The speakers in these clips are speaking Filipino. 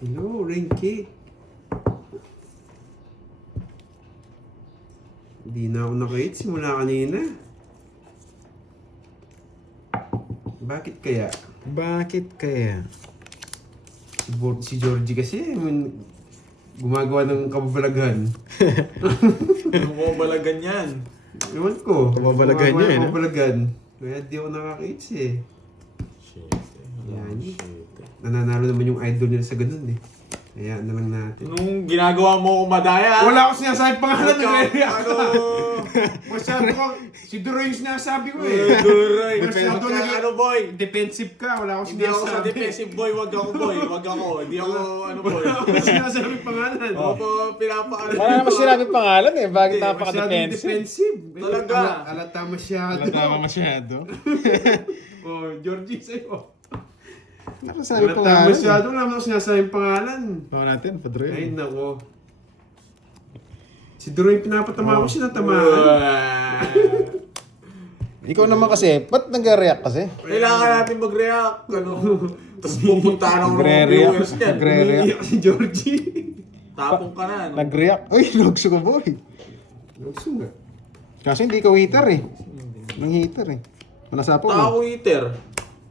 Hello, rain cake. Hindi na ako naka-eat simula kanina. Bakit kaya? Bakit kaya? Si Georgie kasi, gumagawa ng kababalaghan. Bumabalagan yan. Ewan ko. Kababalaghan Gumagawa niya, ng eh, no? kababalaghan. Kaya di ako nakaka-eat eh. Shit. Yan. Nananalo naman yung idol nila sa ganun eh. Kaya na lang natin. Nung ginagawa mo ko madaya. Wala ako sinasabi pangalan ng Ano? Masyado kang, si Duroy yung sinasabi ko eh. Duray. Masyado Ano boy? defensive ka, wala ako Hindi ako sa sinasabi. defensive boy. Wag ako boy. Wag ako. Hindi ako ano boy. Wala ako sinasabi pangalan. Ako po pinapaan. Wala naman sinabing pangalan eh. Bakit Masyadong napaka-defensive? defensive. Talaga. Alata masyado. Tama masyado. Oh, Georgie sa'yo. Nakasabi Alata pangalan. masyado, wala naman ako sinasabing pangalan. Bawa natin, Padre. Ay, nako. Si Duroy yung pinapatama ko, sinatamaan. Ikaw naman kasi, ba't nag-react kasi? Kailangan natin mag-react. Ano? Tapos pupunta ng Nagre-react. viewers niyan. Nagre-react. Umiiyak si Georgie. Tapong ka na. No? Nag-react. Uy, lugso ko boy. Lugso nga. Kasi hindi ka waiter eh. Nang heater eh. Manasapo mo. Tao eater.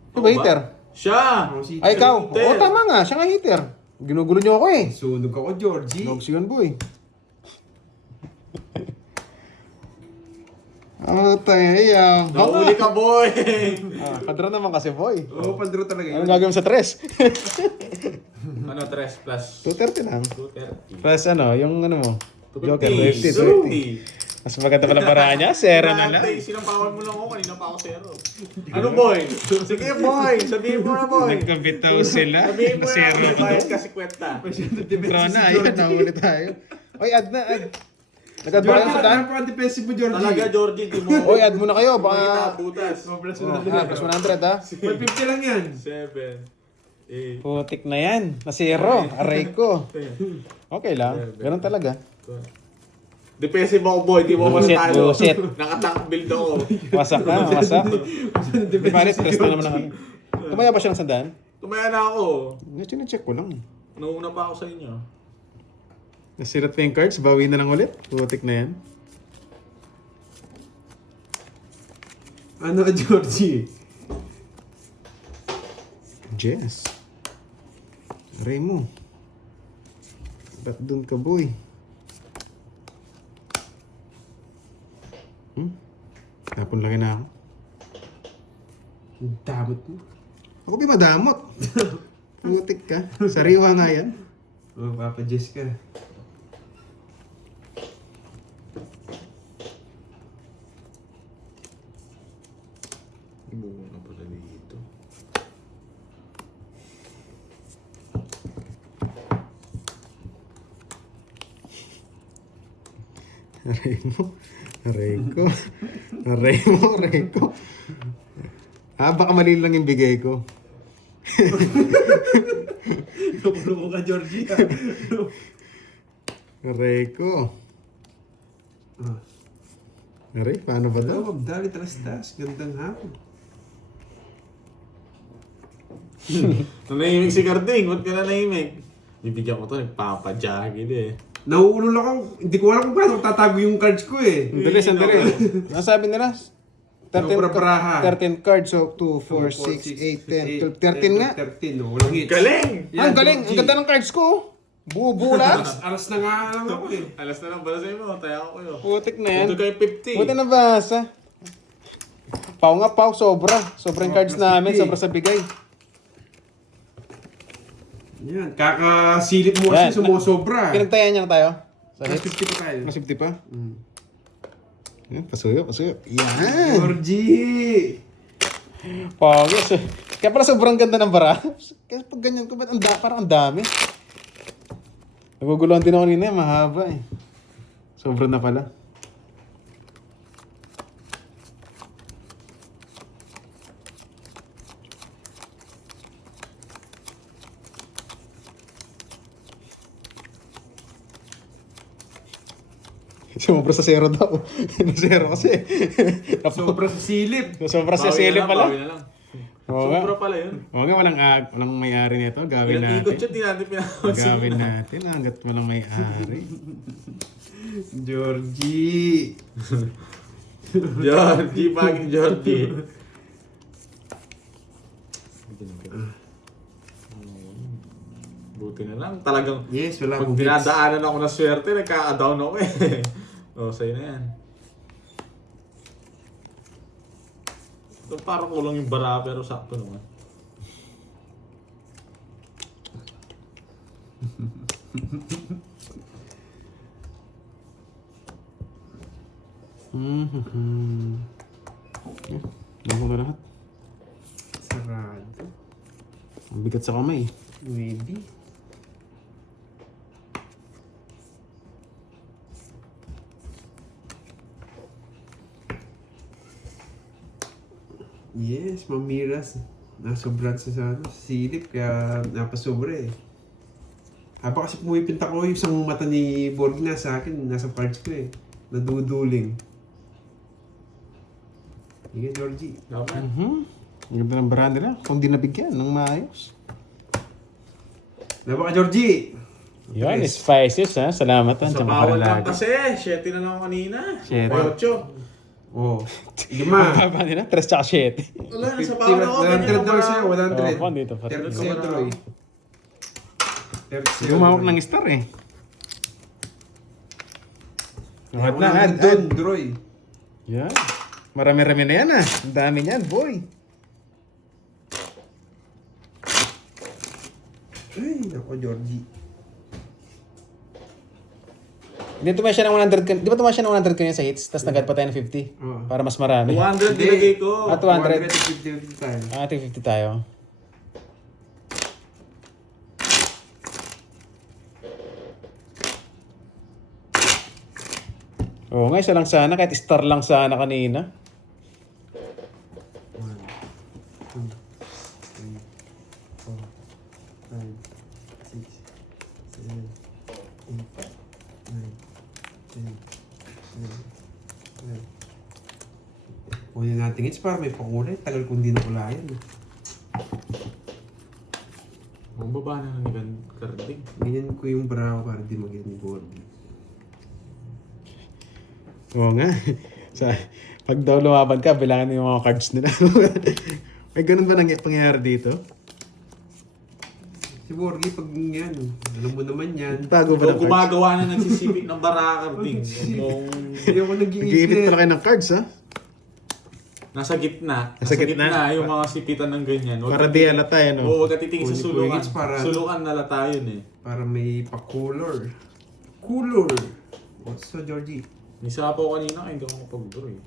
Di ba heater? Siya. Ako si Ay, ikaw. Heater. Oo, tama nga. Siya nga heater. Ginugulo niyo ako eh. Sunog ako, Georgie. Lugso yun boy. Oh, tayo. Nahuli ka boy. Padra naman kasi boy. Oo, pandro talaga yun. Anong gagawin sa tres? Ano, 3 plus 230 lang. 230. Plus ano, yung ano mo? Joker, 250. 50. Mas maganda pala paraan niya. Zero na lang. Sinampawan mo lang ako. Kanina pa ako zero. Ano boy? Sige boy. Sabihin mo na boy. Nagkabitaw sila. Sabihin mo na. Zero May ka bayad to. kasi kwenta. Pro na, ayun, nahuli tayo. Oy, add na, add. Nag-add ba kayo Georgie, sa daan? napaka-defensive mo, Georgie. Talaga Georgie, di mo. Oy, add mo na kayo, baka... butas. Plus Plus 100 ha? 150 lang yan. 7. 8. Putik na yan. Na zero. Aray ko. Okay lang. Ganun talaga. Defensive ako boy, di mo Buset, masatalo. buset. Nakatank build ako. Wasak ka, wasak. Di ba, stress na naman ako. Tumaya ba siya ng sandaan? Tumaya na ako. Chinecheck ko lang. Nauna pa ako sa inyo. Nasirat pa yung cards, bawi na lang ulit. Putik na yan. Ano, Georgie? Jess. Aray mo. Ba't dun ka, boy? Tapon lang na ako. Ang damot mo. Ako di madamot. Putik ka. Sariwa nga yan. Oh, Papa Jess ka. Ibuo na pala dito. Aray mo. Aray ko. Aray mo, aray ko. Baka mali lang yung bigay ko. Loko ka, Georgie. Aray ko. Ah. Aray, paano ba daw? Ano, magdali talas-tas. Gandang hapon. Nanahimik si Carding, ba't ka nanahimik? Bibigyan ko to, nagpapadjagid eh. Nauulol ako. Hindi ko alam kung paano tatago yung cards ko eh. Sandali, sandali. Ano sabi nila? 13, Sobra-braha. 13 cards, so 2, 4, 6, 8, 10, 12, 13 nga. 13, oh. Walang hits. Galing! Ah, ang galing. Ang ganda ng cards ko. Buo-buo lang. Alas na nga lang ako eh. Alas na lang bala sa'yo mo, tayo ako kayo. Putik na yan. Ito kayo 50. Buti nabasa. Pau nga, pau. Sobra. Sobrang Oh, cards plus namin. 50. Sobra sa bigay. Yan. Kakasilip mo kasi Yan. sumusobra. Pinagtayan niya na tayo. Sa Plus hit. 50 pa tayo. Mas 50 pa? Mm. Yan, pasuyo, pasuyo. Yan. Georgie! Pagos. Kaya pala sobrang ganda ng bara. Kaya pag ganyan ko, ba't parang ang dami? Naguguluhan din ako nina, mahaba eh. Sobrang na pala. Sumobra sa zero daw. Zero kasi. Sobra sa silip. Sobra sa Bawi na sili lang, pala. bawi na lang. Oo nga. Sobra pala yun. Oo nga, walang may-ari nito. Gawin Ilang ikot natin. siya, di natin pinapansin. Gawin natin hanggat walang may-ari. Georgie! Georgie, bagay Georgie. Buti na lang. Talagang Yes, wala pag akong hits. dinadaanan ako ng swerte, nagka-down ako eh. O, sa'yo na yan. Ito parang kulang yung bara pero sakto naman. Naku na lahat. Sarado. Ang bigat sa kamay. Maybe. Yes, mamiras. Nasobrad sa silip kaya napasobra eh. Haba kasi pumipinta ko yung isang mata ni Borg na sa akin, nasa cards ko eh. Naduduling. Sige, Georgie. Dapat. Ang ganda ng bara nila. Kung di nabigyan ng maayos. Laba ka, Georgie! Yan, spices ha. Salamat ha. Sa bawal lang kasi. 7 na lang kanina. 7. 8. Oh. Lima. Baba nila, 3 tsaka 7. Wala, nasa bawal ako. 100 daw sa'yo, 100. Oo, dito pa. 30 sa'yo, Troy. 30 sa'yo, Gumawak Troy. ng star eh. Add na, add. Troy. Yan. Marami-rami na yan ah. Ang dami niyan, boy. Ay, naku, Georgie. Hindi tumayo siya ng 100. Di ba tumayo siya ng 100 kanina sa hits? Tapos nag-add pa tayo ng 50? Oo. Para mas marami. 200 nilagay ko. 200. 250 tayo. Ah, 50 tayo. Oo nga, isa lang sana. Kahit star lang sana kanina. 1, 2, 3, 4, 5, 6, 7, 8, 9, 10, 11, 12. Kunin natin hits para may pakulay. Tagal kong di nakulayan. Ang baba na ng karding. Ganyan ko yung brow para di maging ni Borg. Oo nga. Pag daw lumaban ka, bilangan mo yung mga cards nila. May ganun ba pangyayari dito? Si Borgie, pag yan, alam mo naman yan. Tago ba ng Kung cards? gumagawa na nagsisipik ng bara karding. Kung Hindi ako Nag-iipit nag-iipit. pala kayo ng cards ha? nasa gitna. Nasa gitna? yung mga sipitan ng ganyan. Para di halata yan Oo, no? huwag ka titingin sa Kunin ko sulungan. yung hits para- Sulungan na lata yun eh. Para may pa-color. Color! What's so, Georgie? Nisa po kanina, hindi ako makapag-draw eh.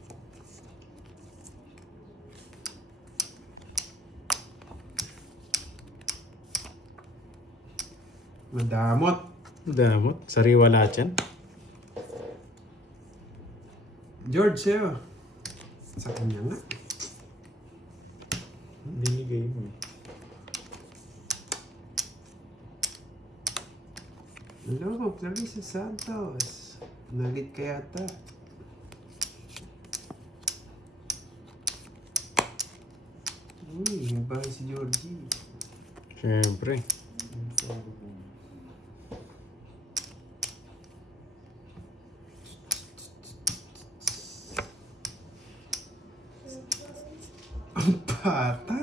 Madamot. Damot. Sariwa lahat yan. George, sa'yo. Sa kanya nga. Binigay mo eh. Hello, Clarissa Santos. Nagit ka yata. Uy, yung bahay si Georgie. Siyempre. Ang bata!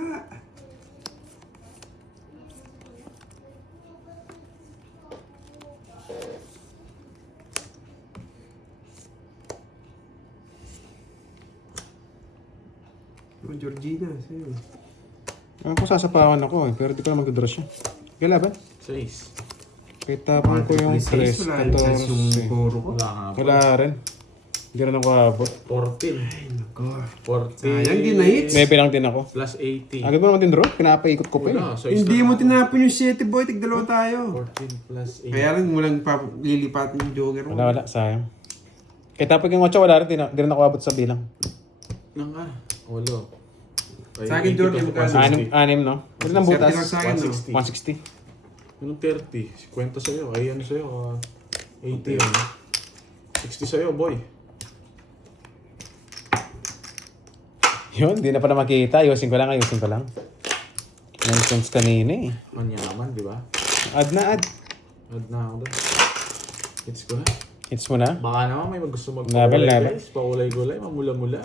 Oh, Georgina, sa'yo. Ako sasapawan ako eh, pero di ko na mag-draw siya. Kaya laban. 6. Kaya tapon ko yung 3, Wala yung chance yung 14. puro ko. Wala nga po. Wala rin. Hindi rin ako abot. 14. Ay, nako. 14. Sayang, di na hits. May lang din ako. Plus 80. Agad mo naman din draw? Pinapaikot ko pa eh. Wala, so Hindi isa mo na- tinapon yung 7 boy, tigdalawa tayo. 14 plus 8. Kaya lang mo lang lilipat yung joker mo. Wala, sayang. Kaya tapos yung 8, wala rin. Di rin ako abot sa bilang. Nang ah. Walo. Sa akin, Jordan, magkano? 6, no? Ito ng butas. 30 lang sa akin, no? 160. 160. Anong 30? 50 sa'yo. Ay, ano sa'yo? 80 yun. 60 sa'yo, boy. Yun, di na pa na makita. Ayusin ko lang. Nonsense kanina eh. Manyaman, di ba? Add na add. Add na ako doon. Hits ko na. Hits mo na. Baka naman may gusto Level, magpakulay level. guys. Pakulay-kulay, mamula-mula.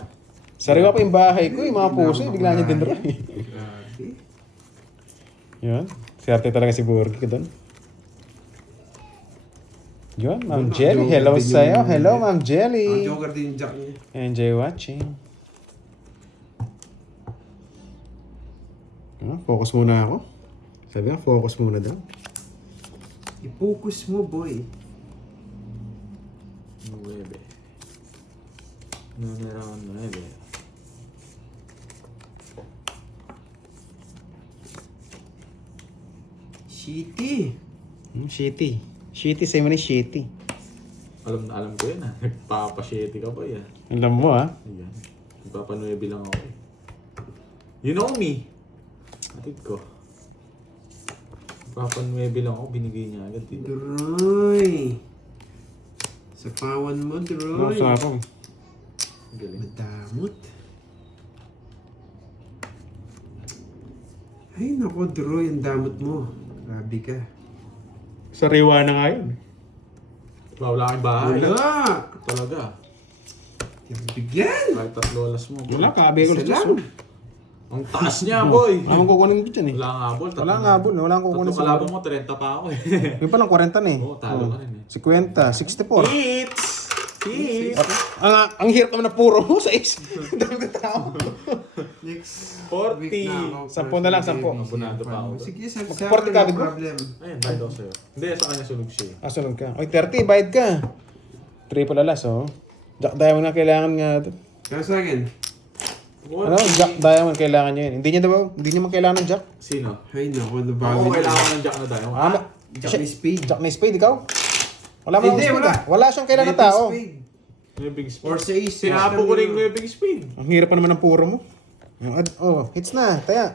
Sariwa pa yung bahay ko, yung mga puso, bigla niya din rin. Grabe. Yun. Swerte talaga si Borgi ko doon. Yun, Ma'am Jelly. Hello sa'yo. Hello, Ma'am Ang Jelly. joker din yung jack niya. Enjoy watching. Focus muna ako. Sabi nga, focus muna daw. I-focus mo, boy. 9. Numero 9. Shitty. Shitty. Shitty, sa'yo mo ni Shitty. Alam na alam ko yun ha. Nagpapasyete ka pa yan. Alam mo ah. Ayan. Nagpapanuebi lang ako eh. You know me. Atid ko. Nagpapanuebi lang ako. Binigay niya agad dito. Droy. Sa pawan mo, Droy. Ako. Galing. Madamot. Ay, nako, Droy. Ang damot mo. Grabe ka. Sariwa na nga yun. Wala kang bahay. Wala. Talaga. Yung bigyan. Kahit 3 oras mo. Wala, kabi ko Isa lang. lang. Ang taas niya, boy. Anong kukunin ko dyan eh? Wala nga abol. Wala nga abol. Wala akong kukunin Tatlo kalaban mo, 30 pa ako eh. Yung palang 40 na eh. Oo, talo ka rin eh. 50, 64. Hits! Hits! Ang hirap naman na puro mo sa is. Dami ko tao. Next 40. week na ako. Sampo na lang, sampo. Abonado pa ako. Sige, sabi sa 40 akin, ka, no di ba? problem. Ayun, bayad ako sa'yo. Hindi, sa kanya sunog siya eh. Sunod ka. Oy, 30, bayad ka. Triple alas, oh. Jack Diamond na kailangan nga. Kaya sa akin, Ano? Jack Diamond kailangan nyo yun. Hindi niya man kailangan ng Jack. Sino? ay nako, Ako nabawi. kailangan ng jack na tayo. Jack ni Spade. Jack na Spade, ikaw? Wala mo Hindi, ng Spade, wala. ah. Wala siyang kailangan ng Maybe tao. Spade. May big speed. Or sa ace. Sinapo ko rin may big speed. Ang hirap pa naman ng puro mo. Oh, hits na. Taya.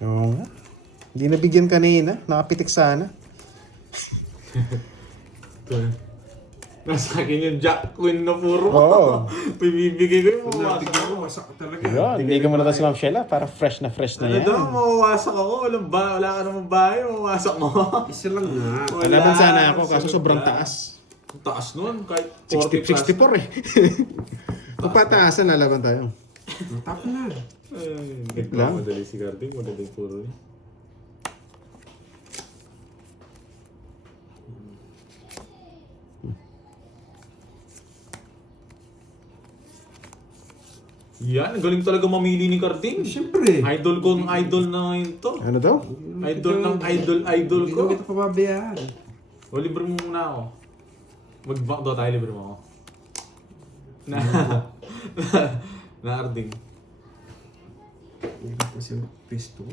Oo nga. Hindi nabigyan kanina. Nakapitik sana. Nasa akin yung jack queen na puro. Oo. Bibigay ko yung Kung mawawasak natigyan ako. ko, wasak talaga. Yun, hindi ka muna tapos lang Sheila para fresh na Ano yan. daw, mawawasak ako. Wala ka namang bahay, mawawasak mo. Isa lang nga. Alaban sana ako kaso sobrang taas. Ang taas nun, kahit 40 60, 64 eh. Kung pataasan, lalaban tayo. Natap na. Ay, lang. nagmamadali si Garding, madali puro niya. Yan, ang galing talaga mamili ni Carding. Siyempre. Idol ko ng idol na ngayon to. Ano daw? Idol ng idol Hindi ko. ko kita pababayaan. O, libre mo muna ako. Mag-back daw tayo, libre mo ako. Na, na Arding. Hindi ko kasi pesto.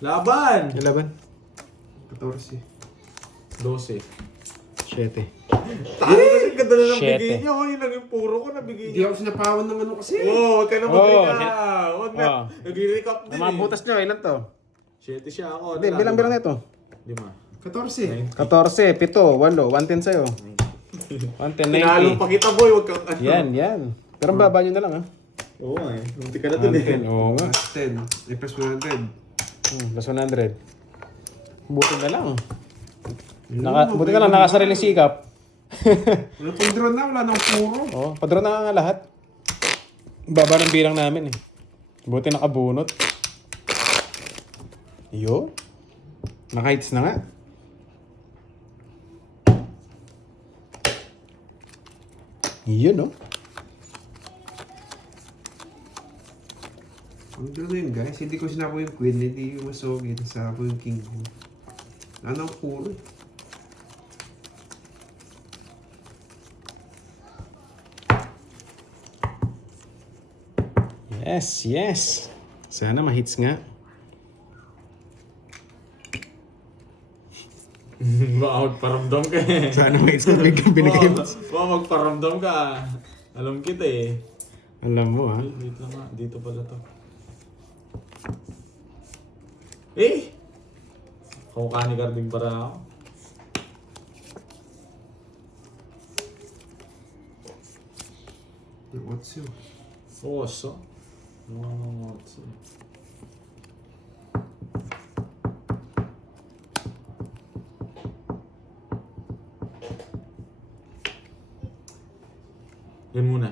Laban! Laban? 14. 12. 7. Tayo kasi ganda na ng Shit, bigay eh. niyo. Yung naging puro ko na bigay Hindi niyo. ako sinapawan ng ano kasi. Oo, huwag ka na Oh, mag-recap. Huwag na. oh. Nag-recap din Mga eh. butas nyo, ilan to? 7 siya ako. Hindi, bilang-bilang ito. 5. 14. 14, 7, 8, 110 sa'yo. 110, Tinalo 90. pa kita boy, huwag kang ano. Yan. Pero ang baba nyo na lang ha. Oo nga eh. Munti ka na dun eh. 110, oo nga. Plus 10. Ay, plus 100. Plus 100. Buti na lang. Buti ka lang, nakasariling sikap. Wala pang drone na, wala nang puro. Oo, padron na nga lahat. Baba ng bilang namin eh. Buti nakabunot. Yo. Naka-hits na nga. Yun no? Ang drone na yun guys, hindi ko sinapo yung queen, hindi yung masogi, nasapo yung king. Ano ang puro? Yes. Sana ma-hits nga. Baka magparamdam ka eh. Sana ma-hits na biglang binigay mo. Baka magparamdam ka. Alam kita eh. Alam mo ha. Wait lang nga, dito pala to. Eh! Kamukha ni Carding para ako. Yung Otsu. Oso. Otsu. Yan muna.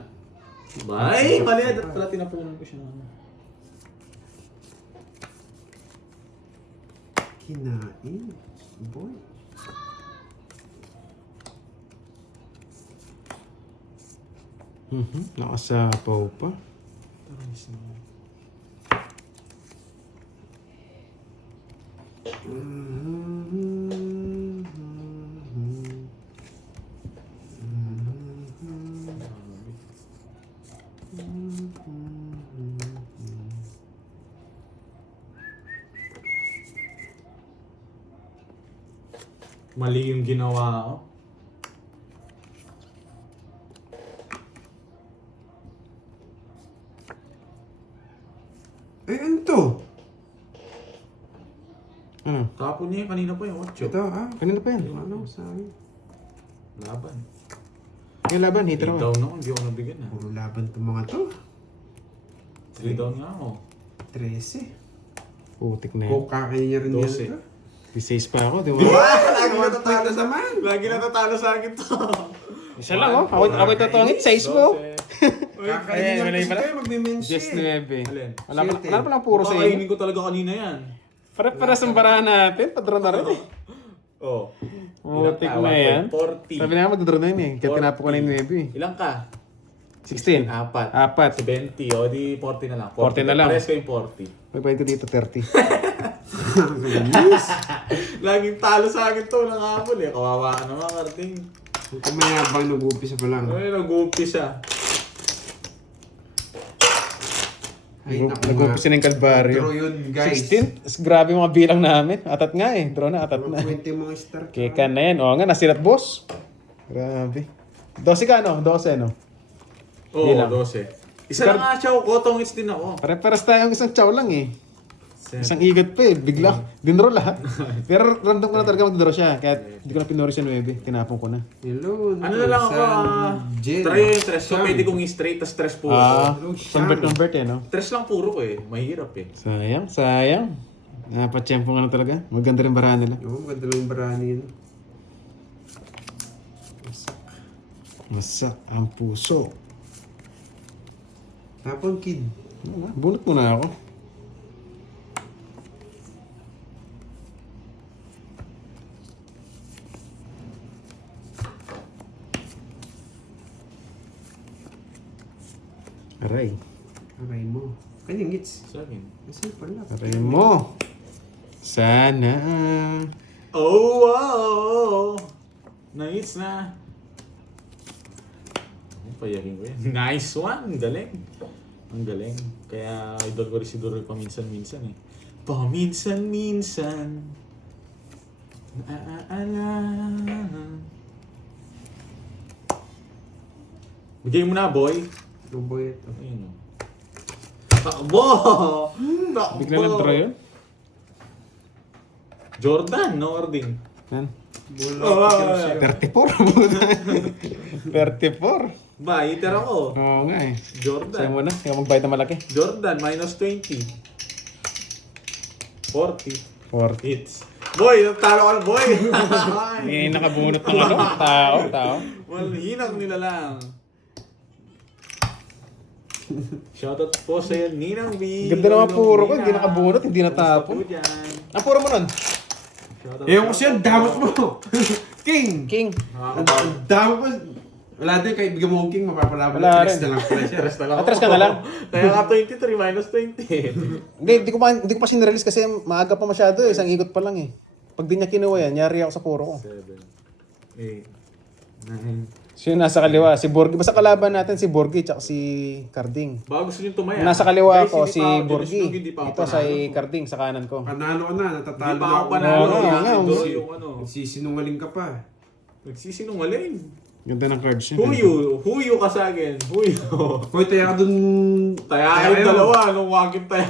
Bye! Mali na. Pala tinapunan ko siya na. Kinain. Boy. Nakasapaw pa. Tamis na. Mali yung ginawa ko. Eh, ano to? Ano? Tapon niya yung kanina pa yung 8. Ito, ah. Kanina pa yan. Ano, sabi? Laban. Yung laban, hit 3 raw. down ako, hindi ako nabigyan ah. Puro laban itong mga to. 3 down nga ako. 13. Putik na yan. Kukakain niya rin yan. 12. ito. P6 pa ako, di ba? Lagi One natatalo point na sa naman. Lagi natatalo sa akin to. Isa lang oh. Ako itotongit, 6 mo. Kakain Ayan, niya wala rin yung pala. kayo, magmimensi. Just 9. Alin? Wala pa lang puro sa Kainin iyo. ko talaga kanina yan. Para sa barahan natin, padron na rin eh. Oh. Putik na yan. 40. Sabi na nga magdodron na yun eh. Kaya tinapo ko na yung 9 Ilang ka? 16. 4. 4. 20. O di 40 na lang. 40 na lang. Pares ko yung 40. May bayad ko dito 30. Laging talo sa akin to ng hapon eh. Kawawa ka naman, Karting. Kung mayabang nag-uupisa pa lang. Ay, nag-umpisa. Ay, naku, Nag-umpisa na yung kalbaryo. Draw yun, guys. 16? Grabe yung mga bilang namin. Atat nga eh. Draw na, atat na. 20 mga star. Keka na yan. Oo nga, nasirat boss. Grabe. 12 ka no? 12 no? Oo, Ilang? 12. Isa lang nga siya, kotongits din ako. Pare-paras tayong isang chow lang eh. Isang igat pa eh. Bigla. Dinro lahat. Pero random ko na talaga magdodro siya. Kaya hindi ko na pinori sa 9. Tinapon ko na. Hello. Ano na lang ako, Jen. try yung stress. So, pwede kong i-straight, tas stress puro. Convert eh no? Stress lang puro ko eh. Mahirap eh. Sayang. Napatsyempo nga na talaga. Maganda rin barahan nila. Oo, maganda lang yung barani yun. Masak ang puso. Tapon, kid. Bunot mo na ako. Aray. Aray mo. Kanyang gits. Sa akin. Kasi pala. Aray mo. Sana. Oh, wow! Nice na. Payakin ko yan. Nice one! Ang galing. Ang galing. Kaya idol ko rin si Duroy paminsan-minsan eh. Paminsan-minsan. Naaalaan. Bigay mo na, boy. Luboy ito. Ayun o. Takbo! Takbo! Bigla lang draw yun? Jordan, no ording. Yan. Mula pa 34. 34. Ba, iter ako. Oo nga eh. Jordan. Sa'yo muna. Kaya magbayad na malaki. Jordan, minus 20. 40. 40. Hits. Boy, talo ka na, boy! Hindi nakabunot ng ano? Tao. Well, hinang nila lang. Shoutout po sa'yo, Ninang B. Ganda naman puro ko. Hindi nakabunot, hindi natapon. Kamusta po dyan? Ang puro mo nun? Shoutout, Eh, kasi yan, damot mo. King! King. Ang damot mo. Wala din, kahit bigyan mo kong king, mapapalaban. Wala Tres rin. na lang pala siya. Tres na lang Atras ako. ka na lang. Kaya nga 23 minus 20. Hindi ko pa sinirelease kasi maaga pa masyado eh. Isang ikot pa lang eh. Pag di niya kinuha yan, yari ako sa puro ko. 7, 8, 9. So yun, nasa kaliwa. Si Borgi. Basta kalaban natin si Borgi tsaka si Carding. Baka gusto nyo tumaya. Nasa kaliwa Guys, ko hindi si pa ako Borgi. dinuslog, hindi pa ako Ito sa panalo. Carding sa kanan ko. Panalo ka na, natatalo Hindi pa na ako ako. panalo. Oo, nga, Idol nga. yung ano. Nagsisinungaling ka pa. Nagsisinungaling. Ganda ng cards niya. Huyo ka sa akin. Huyo. Hoy, taya ka dun. Taya kayong dalawa. Anong wagip tayo?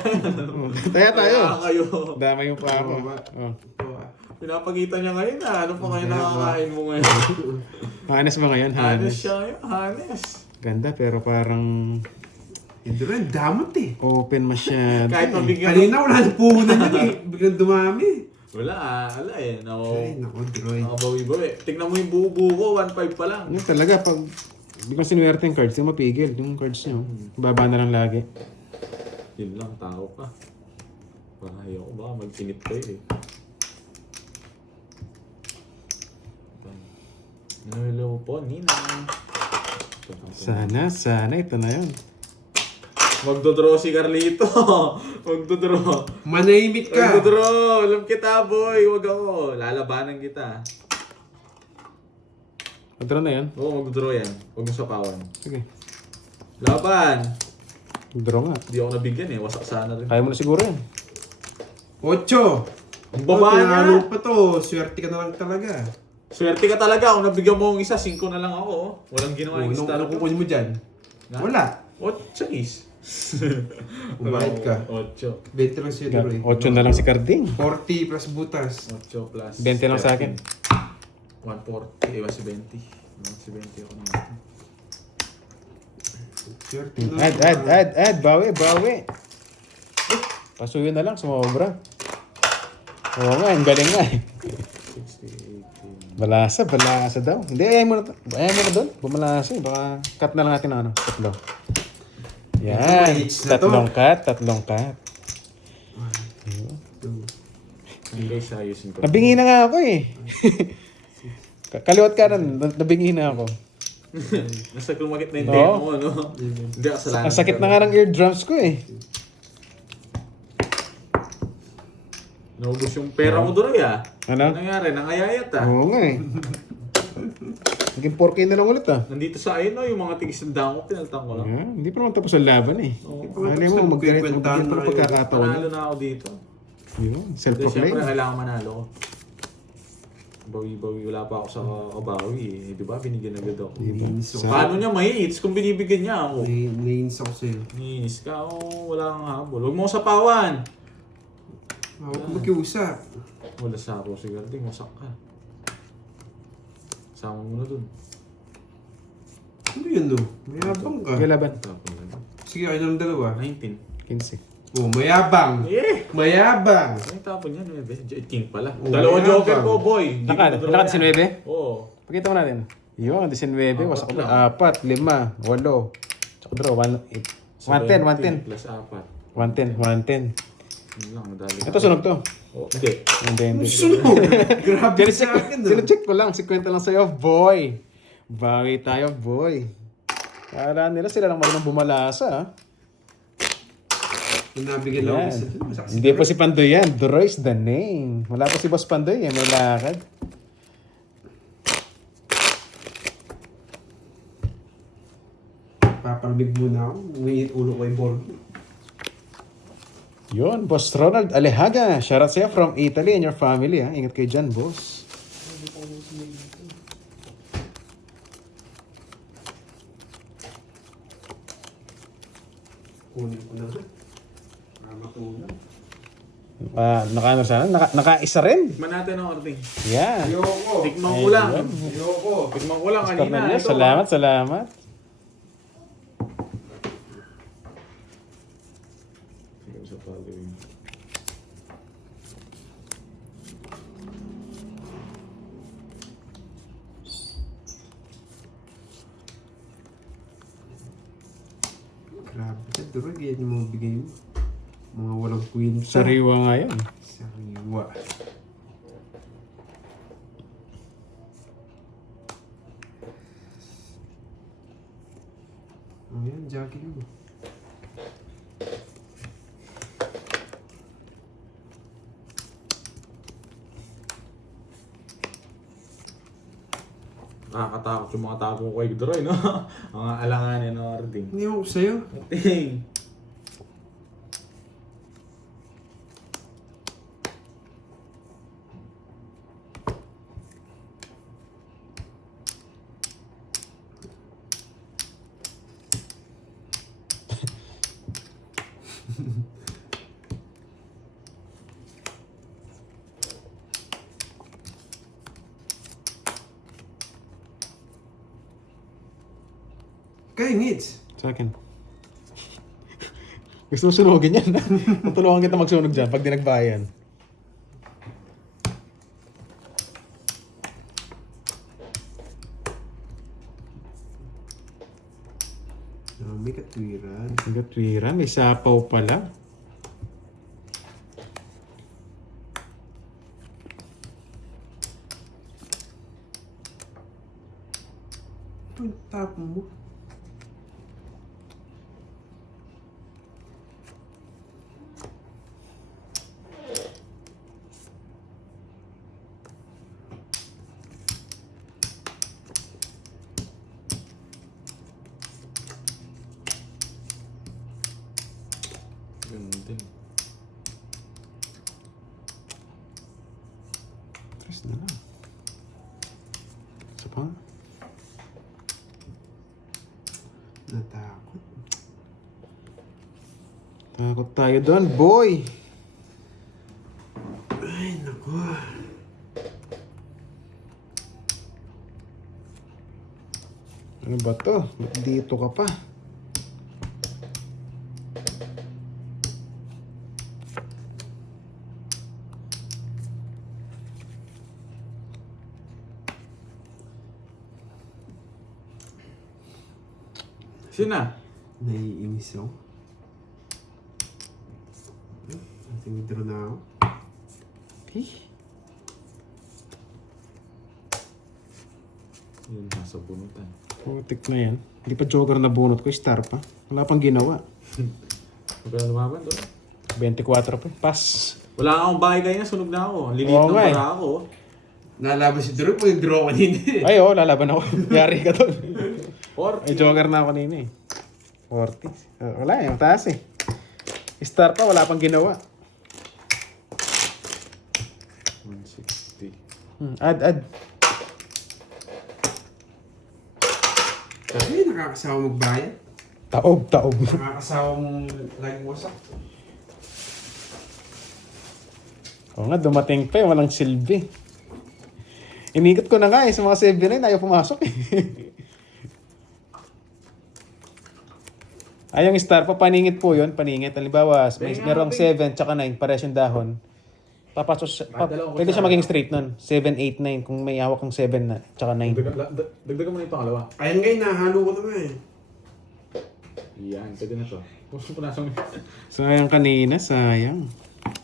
Taya tayo. Taya kayo. Damay mo pa ako. Oh. Pinapakita niya ngayon Ano pa kayo nakakain mo ngayon? Hanes ba ngayon? Hanes Hanes. siya ngayon. Hanes. Ganda pero parang Hindi rin, damot eh. open masyado. Kahit mabigyan Kanina wala na puhunan yun eh. Biglang dumami. Wala eh. Ay, naku, Droy. Nakabawi-bawi. Tingnan mo yung buo-buo ko, 1.5 pa lang. Ano talaga, pag hindi ko sinuwerte yung cards, hindi mo mapigil. Yung cards nyo, baba na lang lagi. Yun lang, tao ka. Parang ayaw ko baka magsinip kayo eh. Hello po, Nina. Sana, ito na yun. Magdodraw si Carlito. Magdodraw. Manahimik ka. Magdodraw. Alam kita, boy. Huwag ako. Lalabanan kita. Magdraw na yan? Oo, magdodraw yan. Huwag mo sapawan. Sige. Laban. Magdraw nga. Hindi ako nabigyan eh. Wasak sana rin. Kaya mo na siguro yan. 8. Ang baba Tinalo niya. pa to. Swerte ka na lang talaga. Swerte ka talaga. Kung nabigyan mo ang isa, 5 na lang ako. Oh. Walang ginawa yung Anong star. kukunin mo dyan? Ha? Wala. 8 is. Umayad ka. 8. 20 lang siya, Droy. 8 na lang si Carding. 40 plus butas. 8 plus 20 lang sa akin. 140. Iba si 20. Si 20 ako naman. Swerte na. Add. Bawi. Pasuyo na lang, sumobra. Oo nga, ang galing nga eh. 60, 18. Balasa daw. Hindi, ayaw mo na doon. Bumalasa eh. Baka cut na lang natin ng ano, tatlo. Yan. Ito, na to. Tatlong cut. Guys, ayusin ko. Nabingi na nga ako eh. Kaliwat ka nabingi na ako. Nasa kumakit na yung Oo. tape mo, no? Hindi, kasalanan. Ang sakit na nga ng eardrums ko eh. Naubos yung pera mo doon, ah. Ano? Ano nangyari? Nangayayat, ah. Oo nga eh. Naging 4K na lang ulit ah. Nandito sa ayun, no? Yung mga tigis-sandaan ko, pinaltan ko lang. Yeah, hindi pa naman tapos ang laban eh. Oo. Alam mo, magbigyan pa Kwentahan ng na kayo. pagkakataon. Panalo na ako dito. Yun, Kasi self-proclaim. syempre, kailangan manalo ko. Bawi-bawi, wala pa ako sa kabawi eh. Di ba? Binigyan agad ako. Nainis ako. Paano niya may-hits kung binibigyan niya ako? Nainis ako sa'yo. Ninis ka, wala kang habol. Huwag mo ko sapawan. Huwag ko makiusap. Wala sa ako, sigurado, masak ka. Sama mo na dun. Ano yun, no? Mayabang ka. Sige, laban. Tapon na. Sige, ayun ang dalawa. 19. 15. Oh, mayabang. Eh! Mayabang. Ay, tapon yan, 9. King pala. Oh, Dalawang mayabang. joker ko, boy. Hindi ko Naka na-draw yan. 19? Oo. Pakita mo natin. Yun, 19. Wasak ko lang. na. 4, 5, 8. Tsaka draw, 110, 110. Plus 4. 110, 110. Yun lang, madali. Ito, sunog to. Oh, hindi. Hindi. Sunog. Grabe sa akin, no? Sino-check ko lang. 50 lang sa'yo, boy. Bawi tayo, boy. Kala nila sila lang marunong bumalasa, ha? Nabigyan lang ako Yan. isa. Masakit. Hindi pa si Pandoy yan. Droy's the name. Wala pa si Boss Pandoy eh. May lakad. Papalamig muna ako. Umiinit ulo ko yung ball. Yun, Boss Ronald Alejaga. Shoutout sa'yo from Italy and your family, ha? Ingat kayo dyan, boss. Kunin ko na nga. Para matulog. Naka-ano sana? Naka-isa rin. Tikman natin ang arting. Yan. Ayoko. Tikman ko lang. Ayoko. Tikman ko lang Boss kanina. Cornelius, Ito. salamat. Sige, sa following. Grabe ka, Droy. Yan yung mga bigay mo. Mga walang kwenta. Sariwa nga yan. Sariwa. Oh, yan, Jackie mo. Nakakatakot yung mga tago ko kay Droy, no? Mga alanganin ng arting. Hindi ako sa'yo. Arting. Kaya ngits. Sa akin. Gusto mo sunugin yan. Tutulungan kita magsunog dyan pag di nagbayan. May katwiran. Ang gatwiran, may sapaw pala. Ito yung tap mo. Ganun din. Tres na lang. Isa pa? Natakot. Takot tayo doon, boy! Ay, naku. Ano ba to? Ba't dito ka pa? Sino na? Naiinis ako. Ating withdraw na ako. Eh, Yun, nasa bunutan. putik na yan. Hindi pa joker na bunot ko, star pa. Wala pang ginawa. Huwag ka na lumaban doon. 24 pa. Pass. Wala nga akong bahay kaya sunog na ako. Lilit Oo ng nga eh. para ako. Nalaban si Drew po yung draw kanina eh. Ay, oo, lalaban ako. Yari ka doon. Or, Ay, joker na ako kanina eh. 40. Wala eh, mataas eh. Star pa, wala pang ginawa. 160. Add. Kasi nakakasawa magbayad. Taob. Nakakasawang laging wasak. Oo nga, dumating pa eh, walang silbi. Inikot ko na nga eh, sa mga 7-9, ayaw pumasok eh. Ay, yung star pa, paningit po yun, paningit. Halimbawa, merong 7 tsaka 9, pares yung dahon. Papasok, pwede siya maging straight nun. 7, 8, 9, kung may hawak kang 7 na, tsaka 9. Dagdagan mo na yung pangalawa. Ayun ngayon, nahalo ko na nga eh. Yan, pwede na to. Puso ko na sa Sayang kanina, sayang.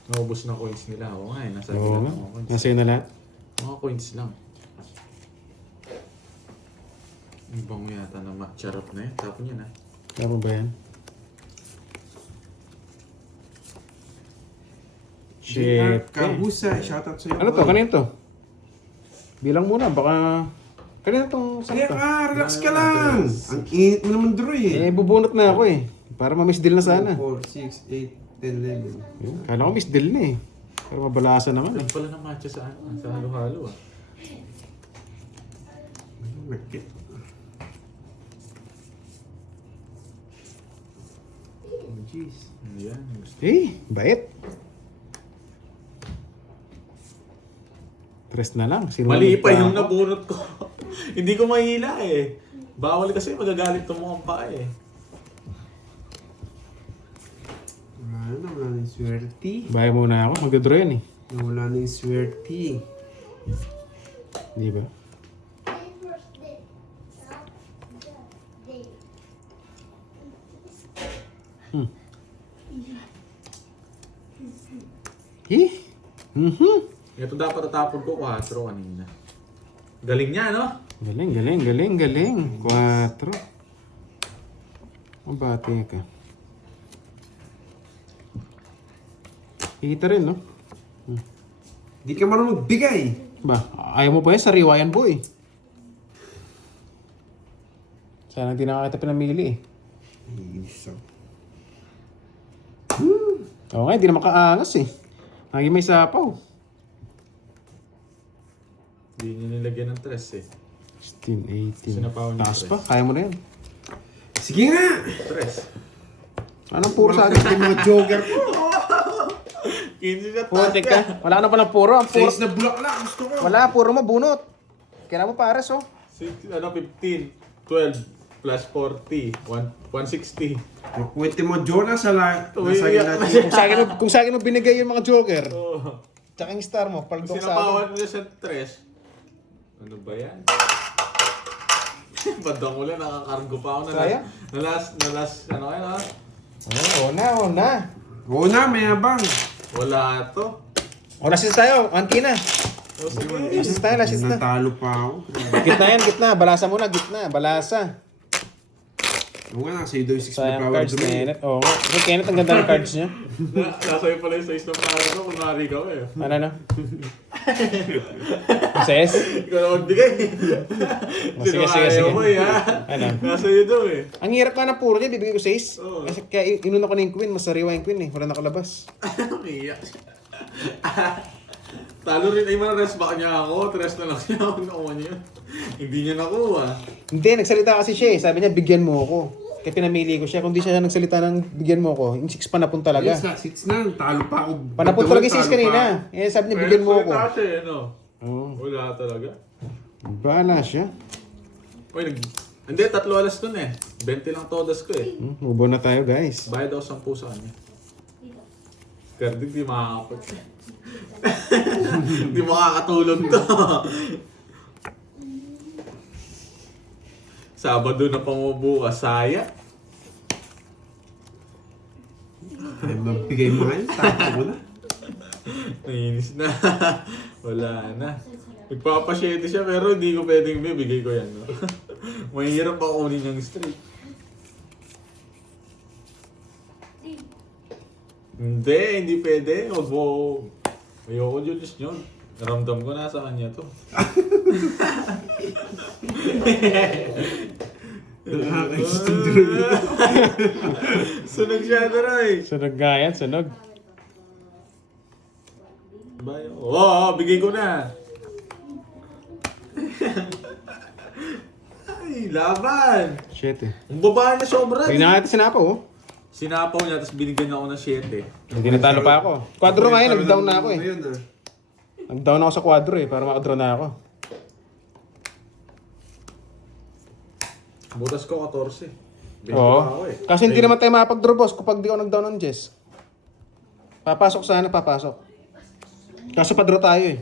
Naubos na coins nila. Oo nga eh, nasa Oo ilan nga, mga coins. nasa yun na lahat. Mga coins lang. Ibang mo yata na charap na yun. Tapon yun ah. Tama ba yan? JR Shit. Kabusa, shoutout sa'yo. Ano to? Kanino to? Bilang muna, baka... Kanino tong Kaya sakto? ka, relax ka lang. Ang init mo naman Drew eh. Bubunot na ako eh. Para ma-miss deal na sana. 4, 6, 8, 10, 11. Yun, kala ko miss deal na eh. Pero mabalasa naman eh. Alam pala ng matcha sa halo-halo ah. Market. Oh, jeez. Yan. Bait. Tres na lang. Sino Mali pa magpa- yung nabunot ko. Hindi ko mahila eh. Bawal kasi magagalit to mo ang pa eh. Wala na yung swerte. Baya muna ako. Magdodraw yan eh. Wala na yung swerte. Di ba? Ito dapat tatapon ko 4 kanina. Galing niya no? Galing. 4. Mabati ka. Kita rin, no? Di ka marunong magbigay. Ba, ayaw mo ba yan? Sariwa yan, boy. Sana hindi na kita pinamili eh. Isa. Oo nga, hindi na makaangas eh. Lagi may sapaw. Hindi niya nilagyan ng 3 eh. 16, 18. Sinapawan niya Taas tres. pa, kaya mo na yan. Sige nga! 3. Anong puro sa akin? Yung mga joker ko. 15 na Putik ka. Wala ka na pala puro. Ang puro. 6 na bulak lang. Gusto ko. Wala, puro mo bunot. Kailangan mo pares oh. 15, 12. plus 40. 160. Kwente mo, Jonas, nasa Umiiyak na natin. Kung sa akin mo binigay yung mga joker, Oh. tsaka yung star mo, paldo sa akin. Sinabawan mo sa 3. Ano ba yan? Bandang ulan, nakakargo pa ako Kaya? nalas, ano kaya na? Una. Oo na, may abang. Wala to. O, assist tayo. Anti na. O, sige. Assist tayo, assist na. Natalo pa ako. Gitna yan, gitna. Balasa muna, gitna. Balasa. Oo nga, nasa daw yung 6 na Sayang power cards ni dumi. Kenneth. Oo nga. Si Kenneth, ang ganda ng cards niya. Nasa iyo pala yung size ng para ko, kunwari ka eh. Ano na? Ses? Ikaw na magbigay. Sige, sige. Mo, ha? Ano? Nasa iyo daw eh. Ang hirap ka na puro niya, bibigay ko 6. Oo. Kasi kaya inuna ko na yung queen, mas sariwa yung queen eh. Wala nakalabas. Umiiyak siya. Talo rin, ay mana-rest back niya ako. Tres na lang siya. Huwag nakuha niya. Hindi niya nakuha. Hindi, nagsalita kasi siya eh. Sabi niya, bigyan mo ako. Kaya pinamili ko siya. Kung di siya nagsalita ng bigyan mo ako, yung 6 panapon talaga. Yes, 6 na, talo pa ako. Panapon talaga yung 6 kanina. Eh, sabi niya, bigyan mo ako. Pero salita siya eh, no? Oo. Wala talaga. Bahala siya. Uy, hindi, 3 alas dun eh. 20 lang todas ko eh. Move on na tayo guys. Bayad ako 10 sa kanya. Pero di makakapot. Di makakatulog to. Sabado na pang bukas, saya. Ay, magbigay mo ngayon, tapo mo na. Nainis na. Wala na. Nagpapasyete siya pero hindi ko pwedeng bibigay ko yan. No? Mahirap pa kunin yung straight. Hindi pwede. Huwag mo. Ayoko Julius yun. Naramdam ko na sa kanya to. Sunog siya na rin. Sunog nga yan, sunog. Oo, bigay ko na. Ay, laban. Shit eh. Ang baba na sobra. Hindi na natin sinapaw oh. Sinapaw niya, tapos binigyan ako ng 7. Hindi natalo pa ako. Quadro ngayon, nag-down na ako eh. Ngayon, Nag-down ako sa quadro eh, para makadraw na ako. Butas ko 14. Bento Oo. pa ako eh. Kasi hindi naman tayo makapag-draw boss kapag di ako nag-down on Jess. Papasok sana, papasok. Kaso pa-draw tayo eh.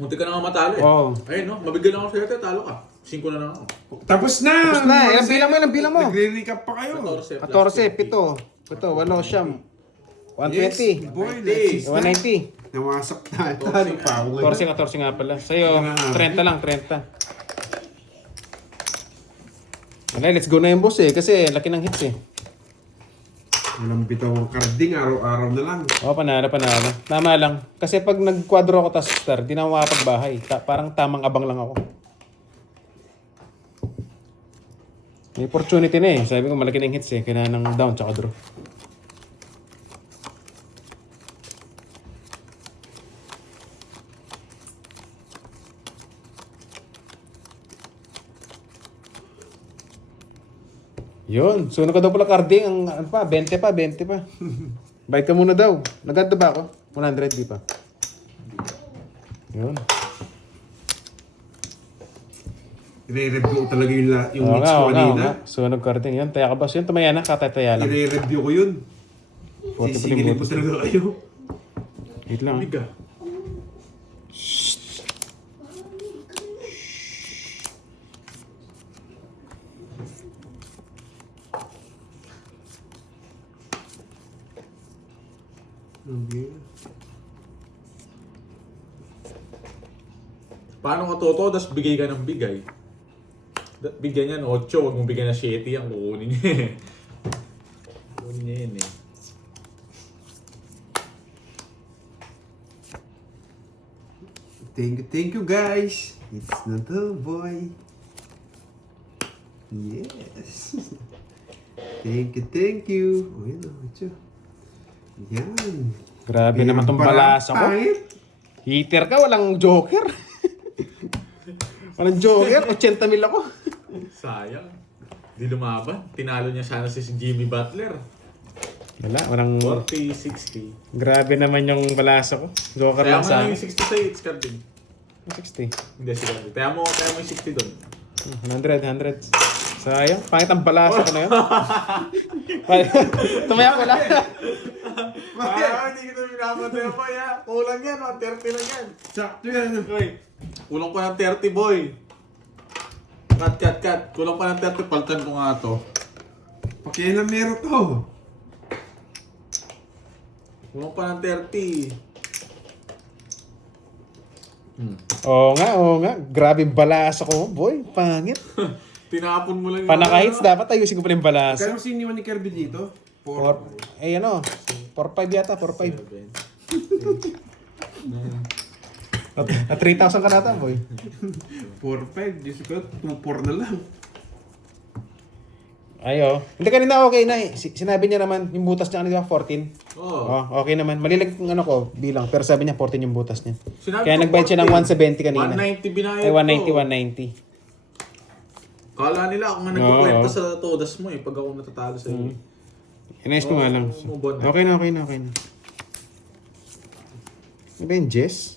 Munti ka na nga matalo eh. Oo. Ayun no, mabigyan ako 7, talo ka. 5 na lang ako. Tapos na! Tapos na, ilang bilang mo, ilang bilang mo? Nagre-recap pa kayo. 14 14, 7, 8, 8, Siyam. 120. Yes, boy, let's 190. Nawasak na. Talo pa ako ngayon. 14 nga pala. Sa'yo, 30 lang, 30. Okay, let's go na yung boss eh. Kasi laki ng hits eh. Walang bitawang carding, araw-araw na lang. Oo, panalo. Tama lang. Kasi pag nag-quadro ako tas star, di na ako makapagbahay. Parang tamang abang lang ako. May opportunity na eh. Sabi ko malaki ng hits eh. Kailangan ng down tsaka draw. Yun. Sunod ka daw pala carding. Ang ano pa, 20 pa. Bike ka muna daw. Naganda ba ako? 100 di pa. Yun. I-review ko talaga yung Oo mix nga, ko oo kanina. nga. Sunog carding. Yun. Taya ka ba? Yun, tumaya na. Katay-taya lang. I-review ko yun. 40 Sisigilin po talaga kayo. Wait lang. Biga. Okay. Paano ka toto, tapos bigay ka ng bigay? Bigyan niya ng 8, huwag mong bigyan ng 7, ang kukunin niya eh. Kukunin niya yun eh. Thank you guys. It's not a boy. Yes. Thank you. Oh, yun oh, ito. Yan. Grabe naman tong balas ako. Pangit. Heater ka, walang joker. Walang joker, 80 mil ako. Sayang. Di lumaban. Tinalo niya sana si Jimmy Butler. Wala, walang... 40-60. Grabe naman yung balas ako. Joker Kaya lang mo sa na akin. yung 60 sa 8 card din. 60. Hindi si Card. Kaya mo yung 60 doon. 100. Sayang, pangit ang balasa ko na yun. Tumaya ko lang. Hindi kita minamatay pa ya. Kulang yan, 130 lang yan. Sakto yan. Uy, kulang pa ng 30 boy. Cut. Kulang pa ng 30, paltan ko nga to. Pakialamero to. Kulang pa ng 30. Oo nga. Grabe balasa ko, boy. Pangit. Tinapon mo lang yung... Panaka-hits, dapat ayusin ko pala yung balasa. Kaya kasi iniwan ni Kirby dito? 4, ano, 4-5 yata, 4-5. Na 3,000 ka nata, boy. 4-5. Diyos ko, 2-4 na lang. Ayo. Hindi kanina okay na eh. Sinabi niya naman, yung butas niya, ano di ba, 14? Oo. Oh, okay naman. Malilag yung ano ko, bilang. Pero sabi niya, 14 yung butas niya. Sinabi Kaya ko nagbayad siya ng 170 kanina. 190 binayad Ay, ko. 190. Kala nila ako nga nagkukwenta sa todas mo eh, pag ako natatalo sa iyo. Inayos ko nga lang. Move on. Okay na. Ano ba yung Jess?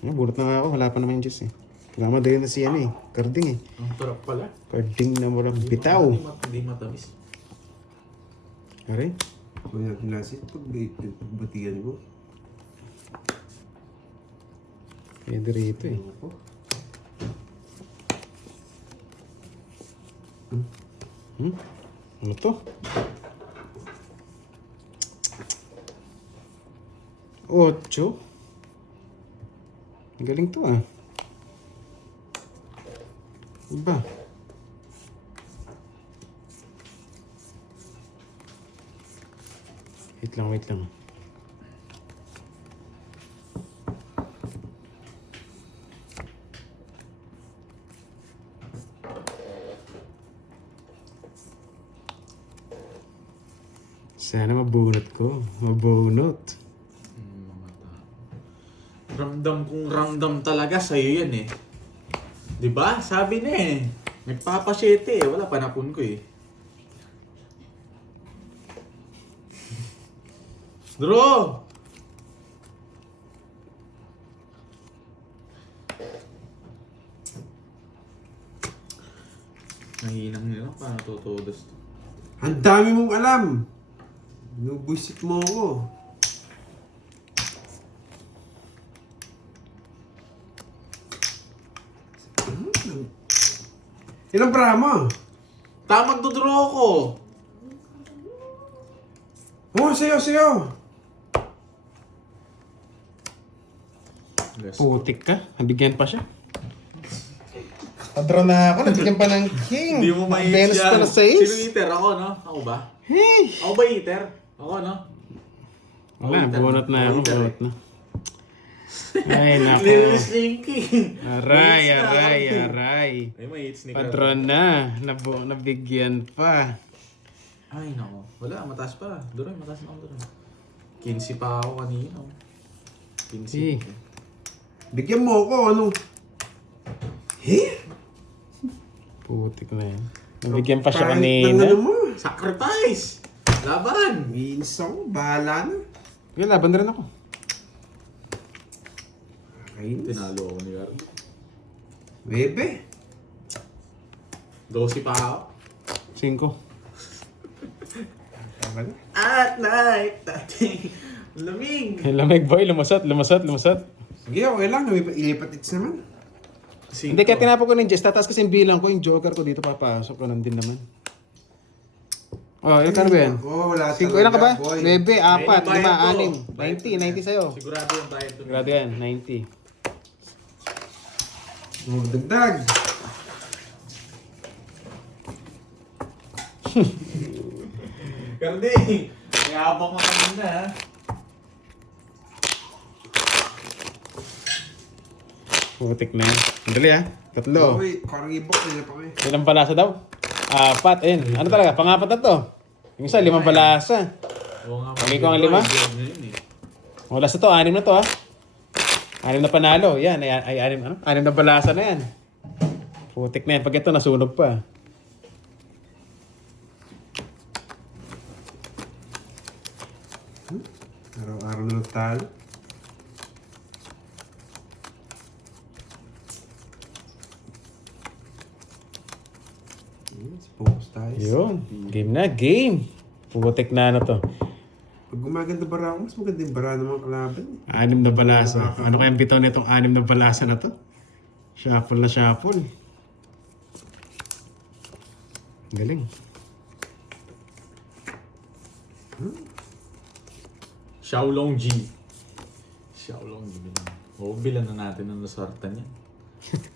Bulot na nga ako. Wala pa naman yung Jess eh. Pagkamadali na siya eh. Carding eh. Ang tarap pala. Carding na walang bitaw. Hindi matamis. Aray. Kung natin lasit, pagbatigan mo. Pwede rito eh. Ano to? 8. Ang galing to ah. Iba. Wait lang. Sana mabunot ko. Mabunot. Ramdam talaga sa'yo yan eh. Diba? Sabi na eh. Nagpapasyete eh. Wala, panapon ko eh. Draw! Nahinang nila. Paano tutudos to? Ang dami mong alam. Nubuisit mo ako. Ilang para mo? Tamag dodraw ko! Oh, sayo. Putik ka. Nabigyan pa siya. Padro na ako. Nabigyan pa ng king. Hindi mo may Venus pa na sa Sino ace. eater? Ako, no? Ako ba? Hey! Ako ba eater? Ako, no? Wala, bunot na ako. Eater. Bunot na. Ay, nako. Little Slinky. Aray. Ay, may hits ni Carl. Padron na. Nabigyan pa. Ay, nako. Wala, mataas pa. Duroy, mataas na ako duroy. 15 pa ako kanina. 15. Eh. Bigyan mo ako, ano? Putik na yan. Nabigyan pa siya Pangit ng kanina. ano mo. Sacrifice! Laban! Minis ako, bahala na. Kaya laban na rin ako. Kainis. Tinalo ako ni Carl. Bebe. 12 pa ako. 5. At night, dating lamig. Lamig boy, lumusot. Sige, okay lang. Ilipat its naman. Hindi, kaya tinapon ko ng Jess. Tataas kasi yung bilang ko, yung joker ko dito papasok. Ganun din naman. Oh, ilan ka na ba yan? Oh, wala 5, ilan ka ba? boy. 9, 4, 5, 6. Bayad ko. 90 sa'yo. Sigurado yung bayad ko. Sigurado yan, 90. Dagdag. Cardi, mayabang ka kanina ha. Putik na yan. Andali ah. 3. Uy, parang ibok nila pa kayo. Ilang balasa daw? 4. Ayun. Ano talaga? Pangapat na to. Yung isa, 5 balasa. Oo nga. Lagay ko ang 5? Wala sa to. 6 na to ah. 6 na panalo. Yan. Ay 6 ano? 6 na balasa na yan. Putik na yan. Pag ito, nasunog pa. Araw-araw na nagtalo. Yes, focus tayo. Yun. Game na, game. Pubutik na to. Pag gumaganda bara ako, mas maganda yung bara ng mga kalaban. 6 na balasa. Ano kayang bitaw nitong 6 na balasa na to? Shuffle na shuffle. Galing. Xiaolong G. Xiaolong G. Oo, bilan na natin ang nasartan niya.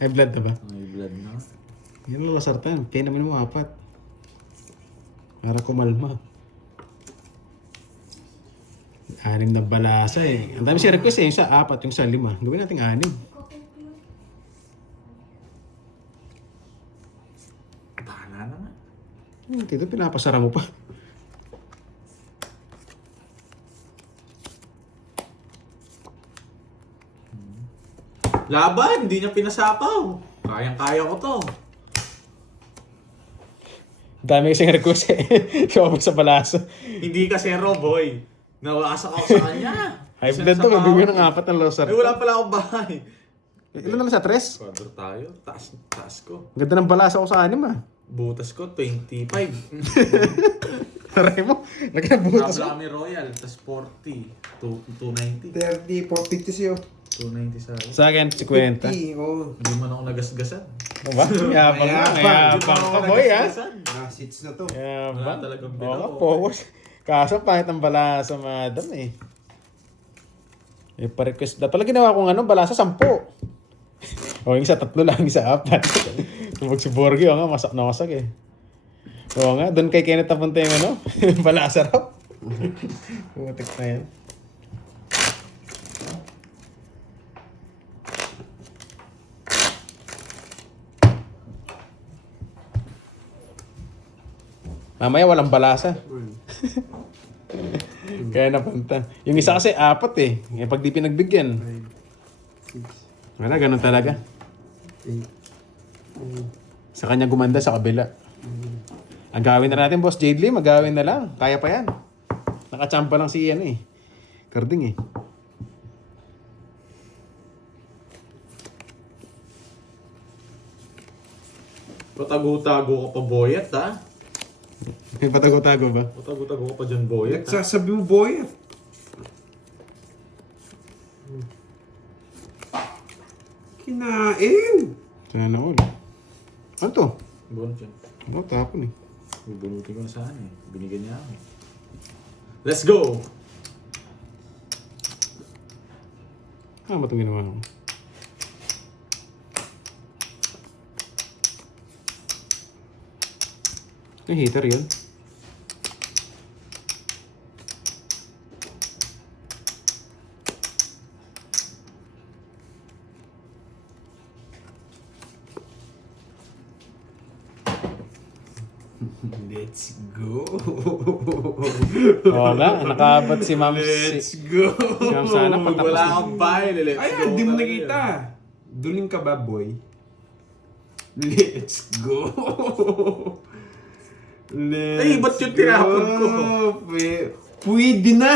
Ay, blood na ba? May blood na. Yan lang lasartan. Kaya naman mo 4. Para kumalma. 6 na balasa eh. Ang dami siya request eh. Yung sa 4, yung sa 5. Gawin natin 6. Bahala na nga. Dito pinapasara mo pa. Laban! Hindi niya pinasapaw. Kayang-kaya ko to. Ang dami kasing request eh. Yung sa balasa. Hindi kasi Roboy. Nawasak ako sa kanya. High blood to. Mabibigyan ng 4 ng loser. Ay, wala pala akong bahay. Ilan naman sa 3? Quadro tayo. Taas ko. Ganda ng balasa ko sa 6 ah. Butas ko, 25. Taray mo. Lagyan ng butas. Kami Royal, tas 40. 290. 30, 450 siyo. 290 sa akin. Sa akin, 50. Oo. Hindi man ako nagasgasan. Diba? Yabang na. Yabang ka boy ha. Seats na to. Yabang. Wala talagang Oo binaw. nga, focus. Kaso pangit ang balasa madam eh. Eh, pa-request. Dapat pala ginawa kong balasa 10. O, yung isa 3 lang, yung isa 4. Tubog si Borgie, o nga, masak na masak eh. Oo nga, doon kay Kenneth napunta yung balasa raw. Putik na yan. Mamaya walang balasa. Kaya napunta. Yung isa kasi 4 eh. Yung pag di pinagbigyan. 5, 6, Wala, ganun talaga. 8, Sa kanya gumanda sa kabila. Agawin na natin, Boss Jadley. Magawin na lang. Kaya pa yan. Nakachamba lang si Karding eh. Patago-tago ka pa, Boyet, ha? May patago-tago ba? Patago-tago ka pa dyan, Boyet, ha? Nagsasabi mo, boy. Kinain. Sana all. Ano to? Buwan dyan. Ano, tapon eh. Bubunutin ko na saan eh. Binigyan niya ako. Let's go! Ano ba itong ginawa ko? Yung heater yun. Let's go. Oo nga, nakaabot si Ma'am. Let's go. Si Ma'am sana patapos Wala na. akong bahay. Let's go. Ayan, di mo talaga nakita. yun. Duling ka ba, boy? Let's go. Let's Ay, ba't yung tinapon ko? Pwede na.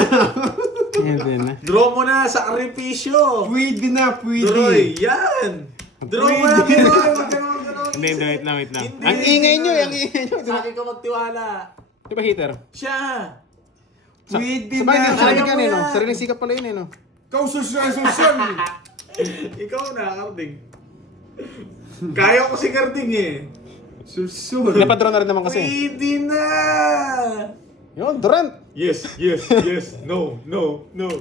Hindi na. Draw mo na sa aripisyo. Pwede na, pwede. Droy, yan! Draw mo na, Droy! Huwag ka naman ganun. Hindi, wait lang. Hindi. Ang ingay nyo, ang ingay nyo. Sa akin ka magtiwala. Di ba heater? Siya! Pwede Sa bagay, na. sarili Kaya ka mo nino. yan. Sariling sikap pala yun no. Kaususan. Ikaw na, Karding. Kaya ko si Karding eh. Susun. Napadraw na rin naman kasi. Pwede na! Yun, Durant. Yes. No.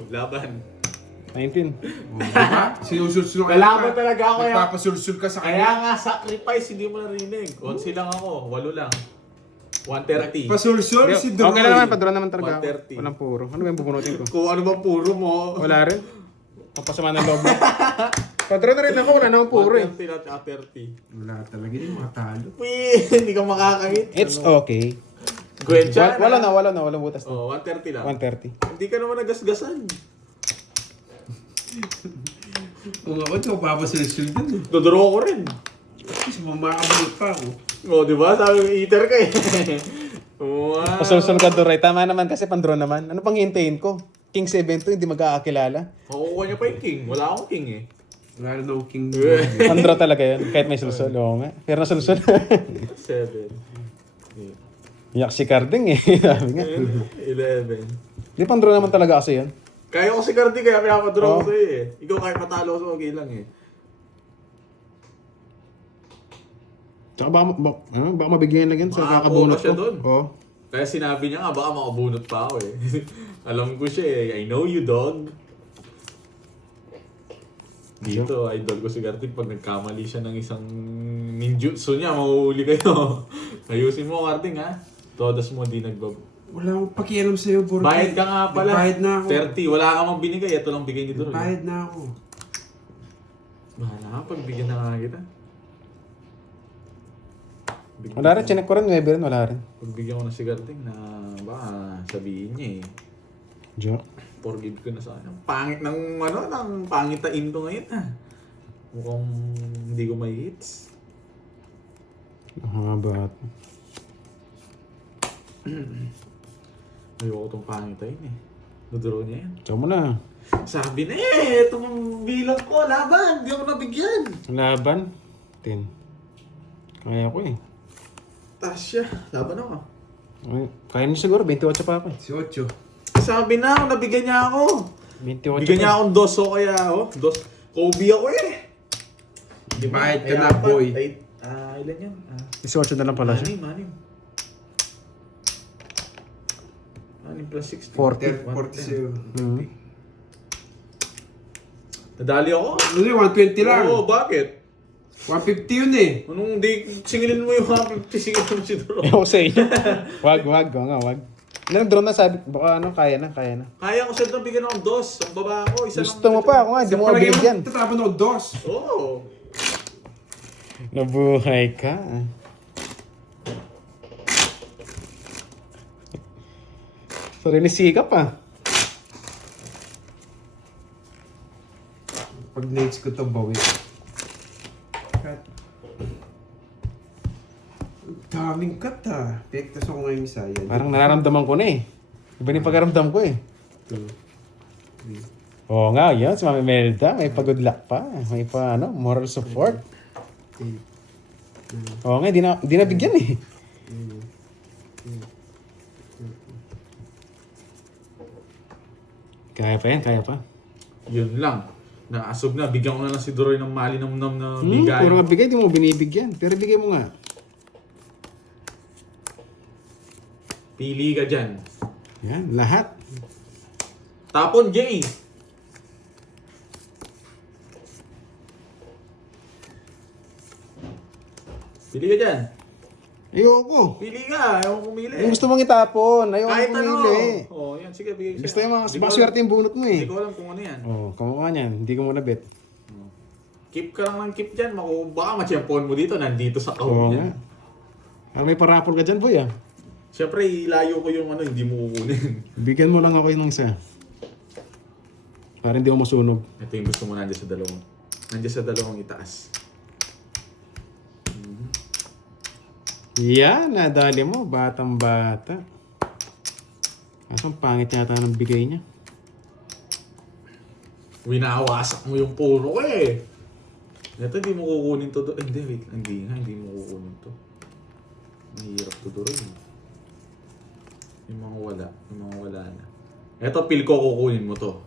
Laban. 19. Diba? Sinusulsul ka. Kailangan talaga ako yan. Nagpapasulsul ka sa Kaya kanya. nga, sacrifice, hindi mo narinig. Konsi lang ako, 8 lang. 130. Pasulsul si Droy. Okay na naman, padraw naman talaga. 130. Walang puro. Ano ba yung bubunutin ko? Kung ano ba puro mo. Wala rin. Papasama ng loob mo. Padraw na rin ako, wala naman puro eh. 130 at 30. Wala talaga yung mga talo. Hindi ka makakangit. It's okay. Gwencha Wala na, walang butas na. Oh, 130 lang. 130. Hindi ka naman nagasgasan. Kung ako ito, papasulsul din. Dodoro ko rin. Kasi mamakabalot pa ako. Oh, di ba? Sabi ko, eater ka eh. Wow. Pasulsul ka Duray. Tama naman kasi pandraw naman. Ano pang hintayin ko? King 7 to, hindi mag-aakilala. Makukuha niya pa yung king. Wala akong king eh. Wala na akong king. Ang draw talaga yun. Kahit may sulsol. Oo nga. Pero na sulsol. 7. Yak si Carding eh. Sabi nga. 11. Di pang draw naman talaga kasi yun. Kaya ko si Cardi, kaya pa-draw Oo. ko sa'yo eh. Ikaw kahit matalo ko, okay lang eh. Tsaka baka mabigyan lang yan sa Makakuha kakabunot pa siya ko. dun. Oo. Kaya sinabi niya nga, baka makabunot pa ako eh. Alam ko siya eh. I know you, dog. Dito, idol ko si Kartik. Pag nagkamali siya ng isang ninjutsu niya, mahuhuli kayo. Ayusin mo, Kartik ha. Todas mo, di nagbab. Wala akong pakialam sa'yo, Borgi. Bayad ka nga pala. Bayad na ako. 30. Wala ka mang binigay. Ito lang bigay ni Duro. Bayad na ako. Bahala ka, pagbigyan na nga kita. Wala rin. Chinek ko rin. 9 rin. Wala rin. Pagbigyan ko na si Kartik na baka sabihin niya eh. Joke. Forgive ko na sa kanya. Pangit ng ano, ng pangitain ko ngayon ah. Mukhang hindi ko may hits. Haba. Ayoko itong pangitain eh. Duduro niya yan. Ikaw mo na. Sabi na eh, itong bilang ko, laban. Hindi ako nabigyan. Laban. 10. Kaya ko eh. Taas siya. Laban ako. Ay, kaya niyo siguro. 28 pa ako eh. Si Ocho. Sabi na, nabigyan niya ako. 28 Bigyan niya pa. akong dos o kaya ako. Dos. Kobe ako eh. Di ba? Bayad ka Ay, na, apat. boy. Ay, ilan yan? 18 na lang pala siya. Manim. 9 plus 16. 40. 40 sa'yo. Nadali ako? Ano yun? 120 lang. Oo, bakit? 150 yun eh. Anong di, singilin mo yung 150, singilin mo si Duro. Ewan ko sa inyo. Wag. Oo nga, wag. Ilang drone na sabi. Baka ano, kaya na. Kaya ko siya doon bigyan ng dos. Ang baba ko, isa Gusto mo pa ako nga. Hindi mo Palagay mabigyan. Tatapon ako dos. Oo. Nabuhay ka. Sorry, sikap ah. Pag nates ko to, bawi. Daming cut ha. Pektas ako ngayon isa. Yan. Parang nararamdaman ko na eh. Iba na yung pagkaramdam ko eh. 2, 3, Oo nga, yun. Si Mami Melda, may pag-good luck pa. May pa, moral support. 8, Oo nga, di na bigyan eh. Kaya pa. Yun lang. Naasog na. Bigyan ko na lang si Doroy ng malinamnam na Puro bigay. nga bigay, di mo binibigyan. Pero bigay mo nga. Pili ka dyan. Yan, lahat. Tapon, Jay. Pili ka dyan. Ayoko. Pili ka. Ayaw ko pumili. Yung gusto mong itapon, ayoko Kahit mong ano. pumili. Oh, yan. Sige, bigay siya. Gusto yung mga Hindi ko baka alam- swerte yung bunot mo eh. Hindi ko alam kung ano yan. Oo, kamukha niyan. Hindi ko muna bet. Keep ka lang ng keep dyan. Baka matyampon mo dito. Nandito sa Oo kahon nga. yan. May parapol ka dyan, boy ah. Siyempre, ilayo ko yung ano, hindi mo kukunin. Bigyan mo lang ako yung isa. Para hindi ako masunog. Ito yung gusto mo nandiyan sa dalawang. Nandiyan sa dalawang itaas. Yan, nadali mo. Batang bata. Kasang pangit yata ng bigay niya. Winawasak mo yung puro ko eh. Ito, hindi mo kukunin to. Hindi, wait. Hindi mo kukunin to. Mahirap to doon. Yung mga wala na. Ito, pil ko kukunin mo to.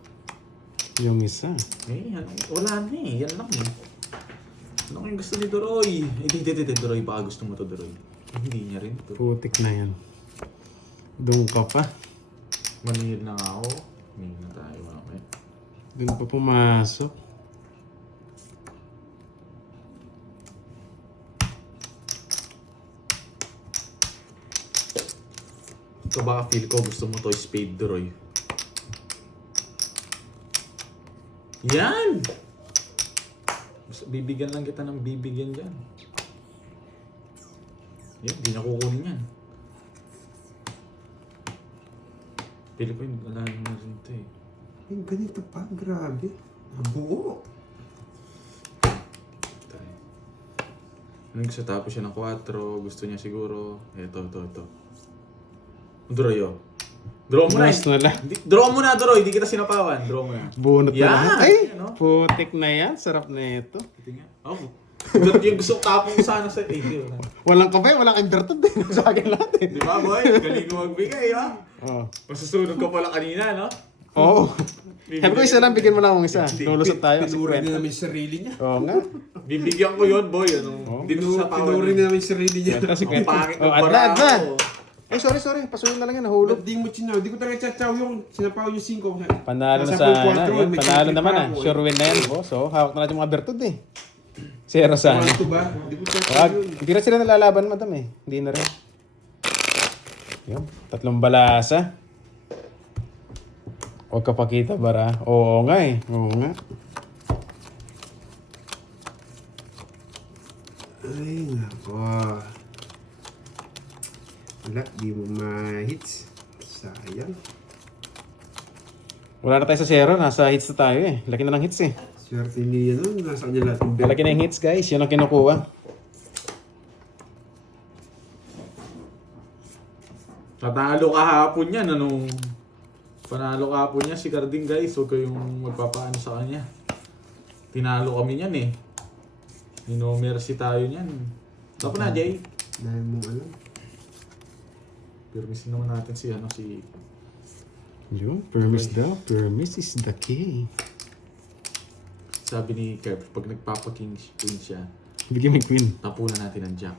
Yung isa. Eh, wala na eh. Yan lang eh. Ano yung gusto ni Doroy? Hindi, Doroy. Baka gusto mo to, Doroy. Hindi niya rin to. Putik na yan. Doon ka pa. Manihil na nga ako. Manihil na tayo mamaya. Doon pa pumasok. Ito baka feel ko gusto mo to spade, Doroy. Yan! Bibigyan lang kita ng bibigyan dyan. Yan, di na kukunin yan. Pili ko yung wala naman rin ito eh. Yung ganito pa, grabe. Nabuo. Tayo. Nung gusto tapos siya ng 4, gusto niya siguro. Ito. Durayo. Draw mo na. Last na lang. Draw mo na, Doroy. Hindi kita sinapawan. Draw mo na. Bunot na Yan! lahat. Ay, Yan, oh. putik na yan. Sarap na ito. Tingnan. Oh. Ganun yung gusto tapong ko sana sa hindi. Walang kape, walang inverted din. Sa akin lahat eh. Di ba, boy? Galing mo magbigay, ha? Oo. Masusunod ka pala kanina, no? Oo. Sabi ko isa lang, bigyan mo lang akong isa. Lulusot tayo. Pinuri na 50. namin yung sarili niya. Oo nga. Bibigyan ko yun, boy. Ano? Hindi mo sa pawan. Pinuri na namin yung sarili niya. Kasi Ang pangit ng Oh, adna, bara adna. ko. Ay, sorry. Pasuhin na lang yan. Nahulog. Ba't di mo chinaw? Di ko talaga chachaw yung sinapaw yung 5. Panalo na Nasa sana. 4, Yun, may panalo kinikita naman ah. ako, eh. Sure win na yan, boss. So, hawak na natin yung mga bertud eh. Zero sana. Ito ba? Di ko chachaw Wag, yun. hindi na sila nalalaban, madam eh. Hindi na rin. Yun, 3 balasa. Huwag ka pakita, bara. Oo nga eh. Oo nga. Ay, nako. Wala, di mo ma-hits. Sayang. Wala na tayo sa zero. Nasa hits na tayo eh. Laki na ng hits eh. Swerte niya nun. Nasa kanya lahat yung belt. Laki na yung hits, guys. Yun ang kinukuha. Natalo kahapon yan, ano? Panalo kahapon niya si Carding, guys. Huwag kayong magpapaano sa kanya. Tinalo kami niyan eh. Mercy tayo niyan. Tapos na, Jay. Dahil mo alam. Permisin naman natin si Yun, permis daw. Permis is the key. sabi ni Kev, pag nagpapa-king queen siya, Bigyan mo yung queen. tapunan natin ang jack.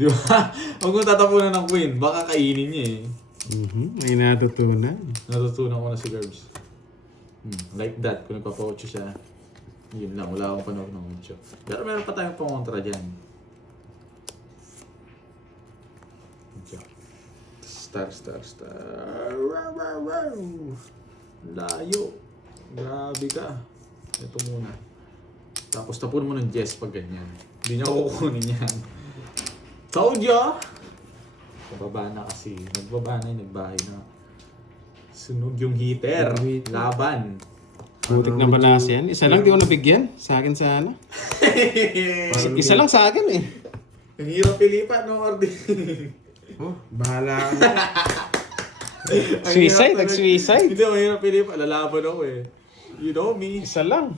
Di ba? Huwag mo tatapunan ng queen, baka kainin niya eh. May natutunan. Natutunan ko na si Gerbs. Like that, kung nagpapa-8 siya, yun lang, wala akong panahon ng 8. Pero meron pa tayong pangontra dyan. Jack. Star. Layo. Grabe ka. Ito muna. Tapos tapunan mo ng Jess pag ganyan. Hindi niya kukunin yan. Told ya! Nababa na kasi. Nagbaba na yung nagbahay na. Sunog yung heater. Laban. Putik na balas yan. Isa lang, di ko nabigyan. Sa akin sana. Isa lang sa akin eh. Ang hirap pilipan, no, Ordi? Oh, bahala ka. Suicide, nag-suicide. Hindi, mahirap pilipan. Lalaban ako eh. You know me. Isa lang.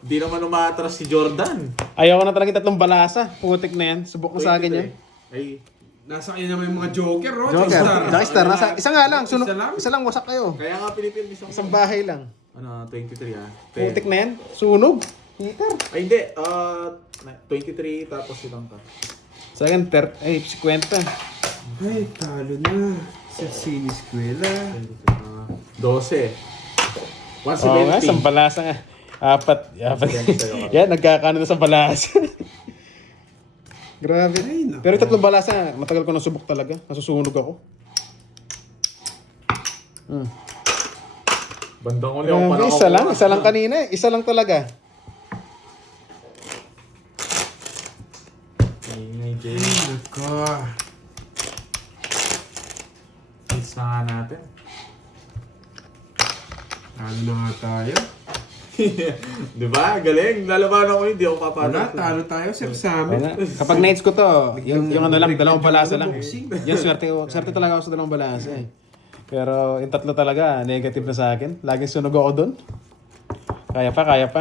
Hindi naman umatras si Jordan. Ayaw ko na talaga 3 balasa. Putik na yan. Subok mo sa akin yan. Ay, Nasa kanya naman yung mga Joker, oh. Joker. Star. Star. Isa nga lang. Sunog. Isa lang? Isa lang, wasak kayo. kaya nga Pilipin, Isang bahay lang. Ano, 23 ah. Putik na yan. Sunog. Heater. Ay, hindi. 23 tapos ilang ka. Sa akin, 50. Ay, talo na. Sa Siniskwela. 12. 170. Oo nga, isang balasa nga. Apat. Yan, nagkakano na sa balasa. Grabe. Ay, naku. Pero yung 3 balasa, matagal ko nasubok talaga. Nasusunog ako. Bandang uli ako Grabe, isa lang kanina eh. Isa lang talaga. Ingay, Jay. Ay, nako. Hits na nga natin. Talo na nga tayo. Di ba? Galing. Lalaban ako hindi ako papalo. Wala, talo tayo. Sir, sa Ayun amin. nga. Kapag nights ko to, yung ano lang, 2 balasa lang. Boxing. Yan, swerte talaga ako sa 2 balasa eh. Pero yung 3 talaga, negative na sa akin. Laging sunog ako doon. Kaya pa.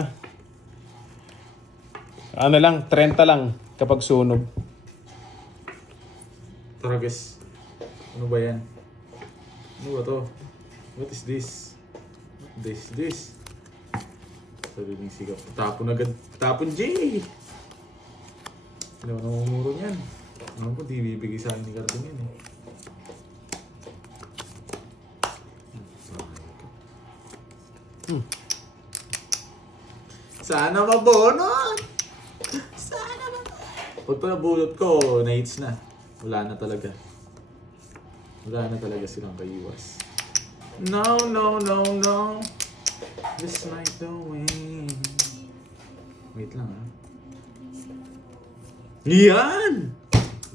Ano lang, 30 lang kapag sunog. Travis. Ano ba yan? Ano ba to? What is this? This. Sariling sigaw. Tapon agad. Tapon, J! Hindi ako namumuro niyan. Ano ko, di bibigay sa akin ni Carding yan eh. Sana mabunot! Sana mabunot! Pag nabunot ko, na-hits na. Wala na talaga. Wala na talaga silang kaiwas. No. This might the win. Wait lang ha. Yan!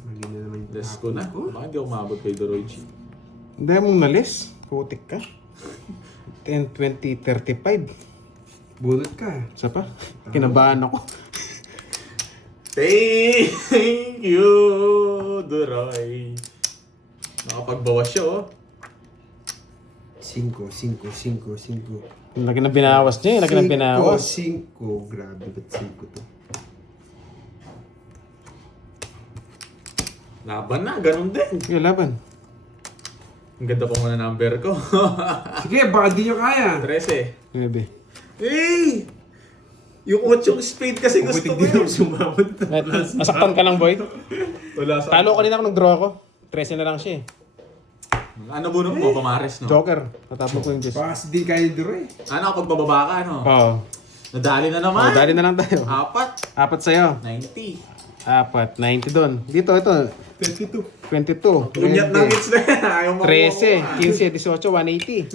Mali na naman yung Let's go na. tapon ko. Baka hindi ako maabot kay Doroichi. Hindi mong nalis. Putik ka. 10, 20, 35. Bunot ka. Isa pa? Kinabahan ako. Thank you, Doroy. Nakapagbawas siya oh. 5. Ang laki ng binawas niya, laki ng binawas. 5. Grabe, ba't 5 to? Laban na, ganun din. Sige, laban. Ang ganda pa muna number ko. Sige, baka di nyo kaya. 13. Maybe. Eh! Yung 8 spade kasi gusto Puputik ko din ako eh. sumabot. Masaktan ka lang, boy. Wala sa... Talo kanina ako nag-draw ako. 13 na lang siya eh. Ano bunot mo? Pamares, no? Joker. Natapos ko yung Diyos. Baka kasi di kaya duro eh. Ano, pag bababa ka, no? Oo. Nadali na Oh, naman. dali na lang tayo. 4. 4 sa'yo. 90. 4. 90 doon. Dito, ito. 22. 22. Kunyat ng hits na yan. Ayaw mo. 13. 15, 18, 180.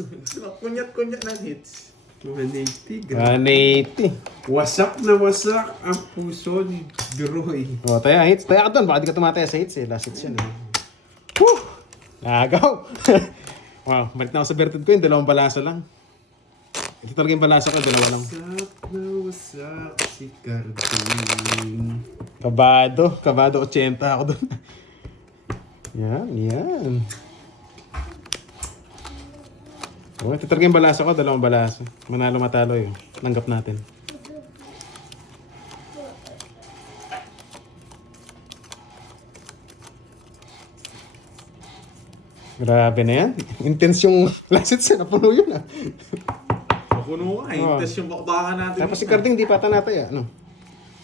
Kunyat ng hits. 180. Grabe. 180. Wasak na wasak ang puso ni Duroy. O, tayo, hits. Tayo ka doon. Baka di ka tumataya sa hits eh. Last hits yun eh. Woo! Nagaw! Wow, balik na ako sa Bertud ko yun. 2 balasa lang. Ito talaga yung balasa ko. 2 lang. Wasak na wasak si Carding. Kabado. Kabado 80 ako doon. Yan. Oh, ito talaga yung balasa ko. 2 balasa. Manalo matalo yun. Langgap natin. Grabe na yan. Intense yung last hits. Napuno yun ah. Mapuno nga. Tapos yung bakbakan natin. Tapos si Carding di pata natay ano.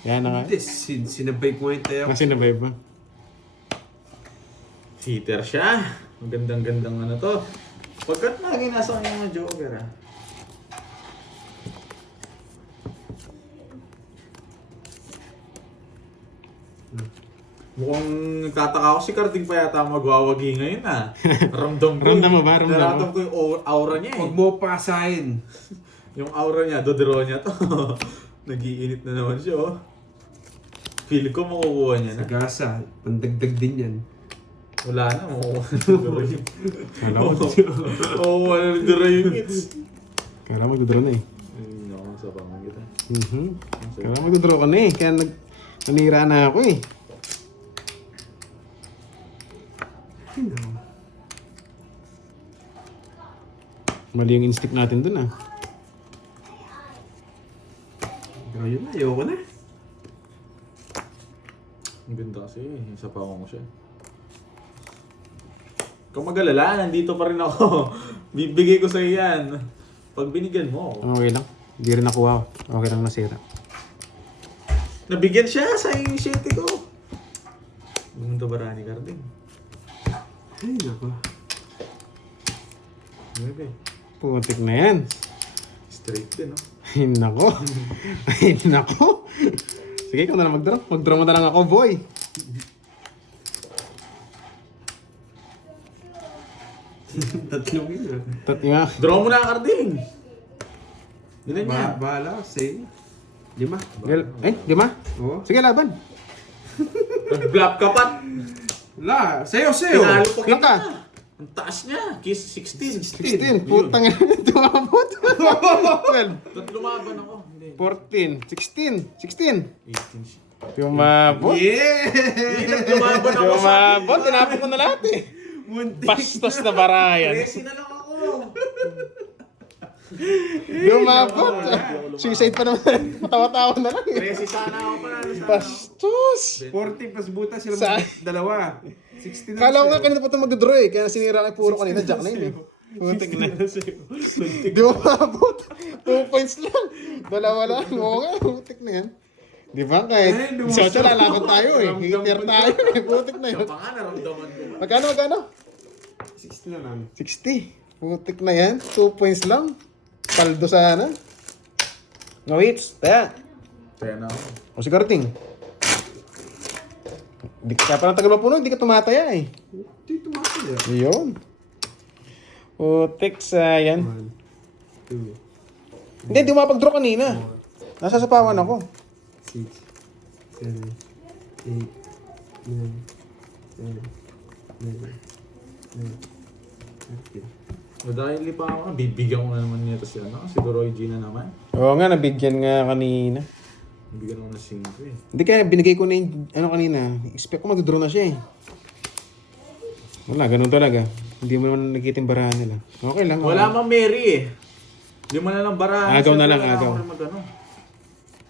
Yan na nga. Hindi, sinabay ko ngayon tayo. Kasi na ba? Cheater siya. Magandang-gandang ano to. Pagkat lagi nasa kanya mga Joker ah. Mukhang nagtataka ako si Carding pa yata magwawagi ngayon ah. Ramdam ko. Ramdam mo ba? Ramdam mo? Nararamdam ko yung aura niya eh. Huwag mo pasahin. Yung aura niya, dodraw niya to. Nag-iinit na naman siya oh. Feel ko makukuha niya na. Sagasa, pandagdag din yan. Wala na, makukuha na dodraw yung... Kala ko. Makukuha na dodraw yung hits. Kala mo magdodraw na eh. Ay, naku, sa pamang kita. Kala mo magdodraw ka na eh. Kaya nanira na ako eh. Mali yung instinct natin dun ah. Pero yun na, ayoko na. Ang ganda kasi, sa pamang ko siya. Kung mag-alala, nandito pa rin ako. Bibigay ko sa yan. Pag binigyan mo ako. Okay lang. Hindi rin nakuha. Okay lang nasira. Nabigyan siya sa initiate ko. Gumunta ba Rani Carding? Ay, nako. Okay. Putik na yan. Straight din, no? Ay nako. Ay nako. Sige, ikaw na lang mag-draw. Mag-draw mo na lang ako, boy. Tatlong yun. Nga. Draw mo na, Carding! Yun niya. Bahala, sa'yo. 5. Di ba? Oo. Sige, laban. Nag-flop ka pa. Wala, sa'yo. Pinalo pa Ilan kita. ka? Ang taas niya. Kiss 16. 16. Putang ina. Tumabot. 12. Ba't lumaban ako? Hindi. 14. 16. 16. 18 siya. Tumabot. Yeah! Lumaban ako sa... Tumabot. Tinapon ko na lahat eh. Muntik. Bastos na barayan. Presi na lang ako. Lumabot. Suicide pa naman. Matawa-tawa na lang eh. Presi sana ako panalo sa... Bastos. 40 plus butas sila Sa- dalawa. 16 na Kala ko nga sa'yo. kanina pa ito mag-draw eh. Kaya sinira ko puro kanina. Jack na yun eh. Putik na. Di mo maabot. 2 points lang. Dalawa lang. Oo nga. Putik na yan. Di ba? Kahit Ay, siya lalaban tayo eh. Hingiter tayo eh. Putik na yun. Pa nga, naramdaman ko. Magkano? 60 na lang. 60. Putik na yan. 2 points lang. Paldo sana. No hits. Taya. Kaya na ako. O si Karting. Di ka pa ng tagal mapuno, hindi ka tumataya eh. Hindi tumataya. Yun. Putik sa yan. 1, 2, Hindi, di mapag-draw kanina. Nasa sapawan ako. 6, 7, 8, 9, 10, 11, 12, 13. O dahil pa ako, bibigyan ko na naman niya ito si ano, si Roy G na naman. Oo nga, nabigyan nga kanina. Bibigyan ko na 5 eh. Hindi kaya binigay ko na yung ano kanina. Expect ko mag-draw na siya eh. Wala, ganun talaga. Hindi mo naman nakikita yung barahan nila. Okay lang. Wala mang Mary eh. Hindi mo na lang barahan. Agaw na lang, Siyempre, agaw. wala akong mag-ano.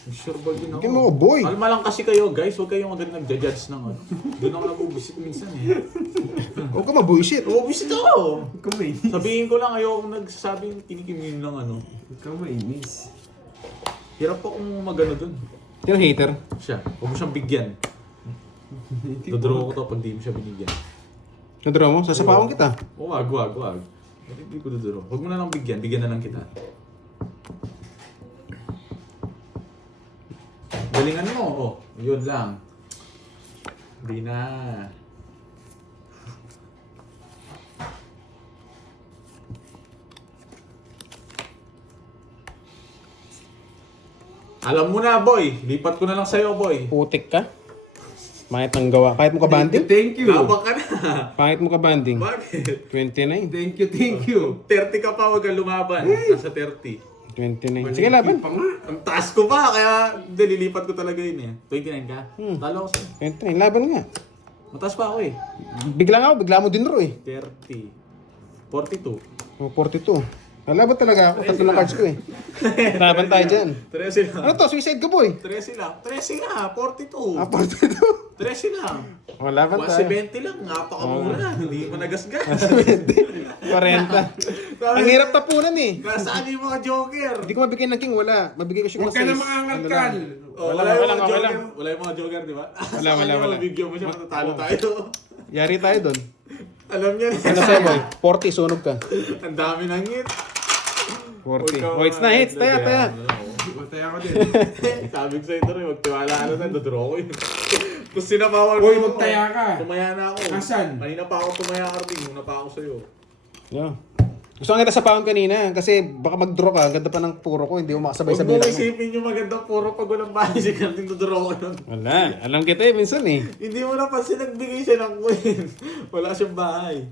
Sure ball din ako. Hindi mo, boy. Kalma lang kasi kayo guys, huwag kayong agad nagja-judge ng ano. Doon ako nabubusit minsan eh. Huwag ka mabullshit. Nabubusit ako! Ikaw mainis. Sabihin ko lang, ayoko nagsasabing kinikimin ng ano. Ikaw mainis. Hirap akong mag-ano dun. Yung hater. Siya, huwag mo siyang bigyan. Dodraw ko to pag di mo siya binigyan. Nadraw mo? Sasapawan kita. O wag. Hindi ko dodraw. Huwag mo na lang bigyan na lang kita. Galingan mo, oh. Yun lang. Hindi na. Alam mo na, boy. Lipat ko na lang sa'yo, boy. Putik ka. Pangit ng gawa. Pangit mo ka banding? Thank you. Habang ka na. Pangit mo ka banding? Bakit? 29. Thank you. 30 ka pa, wag kang lumaban. Nasa 30. 29. Sige, laban. Pa nga. Ang taas ko pa, kaya nililipat ko talaga yun eh. 29 ka? Talo ako sa'yo. 29. Laban nga. Mataas pa ako eh. Bigla mo din ro eh. 30. 42. Oh, 42. Laban talaga ako. Tatlo na cards ko eh. Laban tayo dyan. 13 lang. Ano to? Suicide ka boy. 13 lang. 13 nga, 42. 42. 13 lang. Oh, laban Mga tayo. 70 lang, napakamura. Hindi mo nagasgas. 40. Ang hirap tapunan eh. Nasaan yung mga joker? Hindi ko mabigay ng king, wala. Mabigay ko siya Huwag ka na mangangalkal. Oh, Wala, wala, yung wala, mga wala. joker. Wala yung mga joker, di ba? Wala. Bigyan mo siya, matatalo tayo. Yari tayo doon. Alam niya na. Ano sa'yo boy? 40, sunog ka. Ang dami ng hit. 40. Oh, hits na hits. Taya. Matay ako din. Sabi ko sa'yo ito rin, magtiwala ka na tayo, dodraw ko yun. Tapos sinapawal Hoy, magtaya ka. Tumaya na ako. Nasaan? Kanina pa ako tumaya ka rin, una pa ako sa'yo. Yeah. Gusto nga kita sa pound kanina kasi baka mag-draw ka. Ganda pa ng puro ko. Hindi mo makasabay Huwag sa mo bilang mo. isipin yung magandang puro pag walang bahay si Karting dodraw ko nun. Wala. Alam kita eh. Minsan eh. Hindi mo napansin nagbigay siya ng queen. Wala siyang bahay.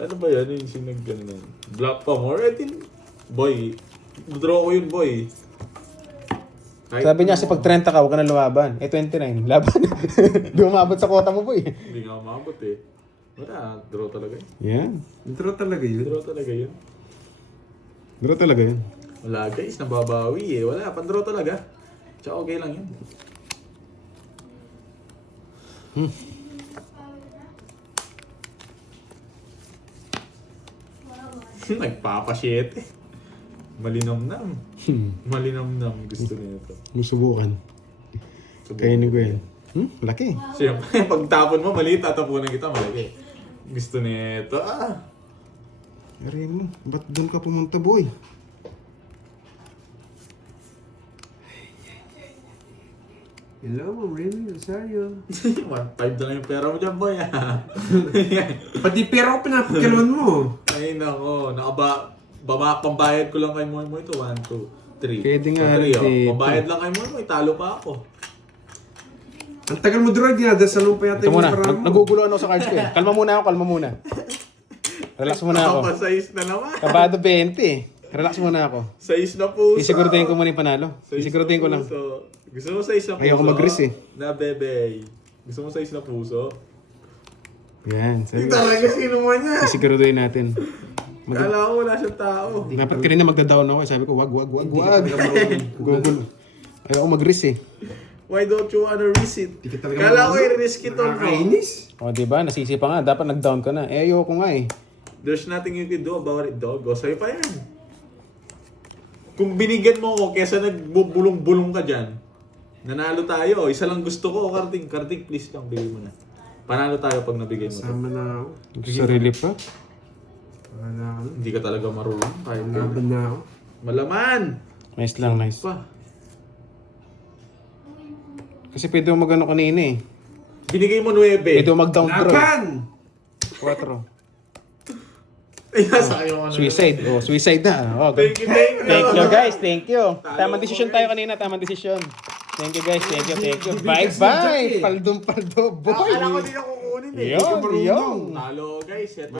Ano ba yan? Yung sinag-ganon. Black pa more? Eh, boy. Dodraw ko yun, boy. Kahit Sabi niya kasi pag 30 ka, huwag ka na lumaban. Eh 29. Laban. Di umabot sa quota mo boy. Hindi nga umabot eh. Wala, draw talaga yun. Yan. Intro talaga yun. Draw talaga yun. Draw talaga yun. Wala guys, nababawi eh. Wala, pan-draw talaga. Tsaka okay lang yun. Nagpapasyete. Malinamnam. Malinamnam gusto niya ito. Musubukan. Kainin ko yan. Laki. Siyempre, pag tapon mo, maliit, tatapunan kita, malaki. Gusto niya ito, Aray mo. Ba't doon ka pumunta boy? Hello, Ma'am Remy Rosario. 1.5 na lang yung pera mo dyan, boy, Pati pera ko pinapagkalon mo. Ay, nako. Pambayad ko lang kay Moy Moy ito. 1, 2, 3. Pwede nga So, 3, rin dito. Pambayad lang kay Moy Moy. Talo pa ako. Ang tagal mo drug niya. Dasalong pa yata Ito yung muna. parang mo. Nagugulo ako sa cards ko eh. Kalma muna. Relax muna ako. Nakapasayis na naman. Kabado 20. Relax muna ako. Sayis na puso. Isiguraduhin ko muna yung panalo. Sayis Isiguraduhin ko na lang. puso. Gusto mo sayis na puso? Ayoko mag-risk eh. Na bebe. Gusto mo sayis na puso? Yan. Hindi Sabi. talaga sino mo niya. Isiguraduhin natin. Kala ko wala siyang tao. Dapat kanina magda-down ako. Sabi ko, wag. Gugulo. Ayoko mag-risk eh. Why don't you wanna risk it? Di ka talaga Kala ko marunong. i-risk it all mo. Nakakainis. O diba, nasisi pa nga. Dapat nag-down ka na. Eh ayoko nga eh. There's nothing you can do about it, dog. O, sa'yo pa yan. Kung binigyan mo ako kesa nagbubulong-bulong ka dyan, nanalo tayo. Isa lang gusto ko, Karting. Karting, please lang, bigay mo na. Panalo tayo pag nabigay mo. to. Sama na ako. Sarili pa. Wala ako. Hindi ka talaga marunong. Kahit Laban na ako. Malaman! Nice lang, nice. Pa. Kasi pwede mo mag-ano kanina eh. Binigay mo 9. Pwede mo mag-down draw. Laban! 4. Ay, nasa kayo ano. Suicide. Oh, suicide na. Oh, Thank you, thank you. Thank you guys, thank you. Talo Tamang ko, desisyon guys. tayo kanina, tamang desisyon. Thank you guys, thank you. Bigas Bye-bye. ni Jack eh. Paldo, boy. Akala ko din ako kukunin eh. Yun, yun. Talo guys.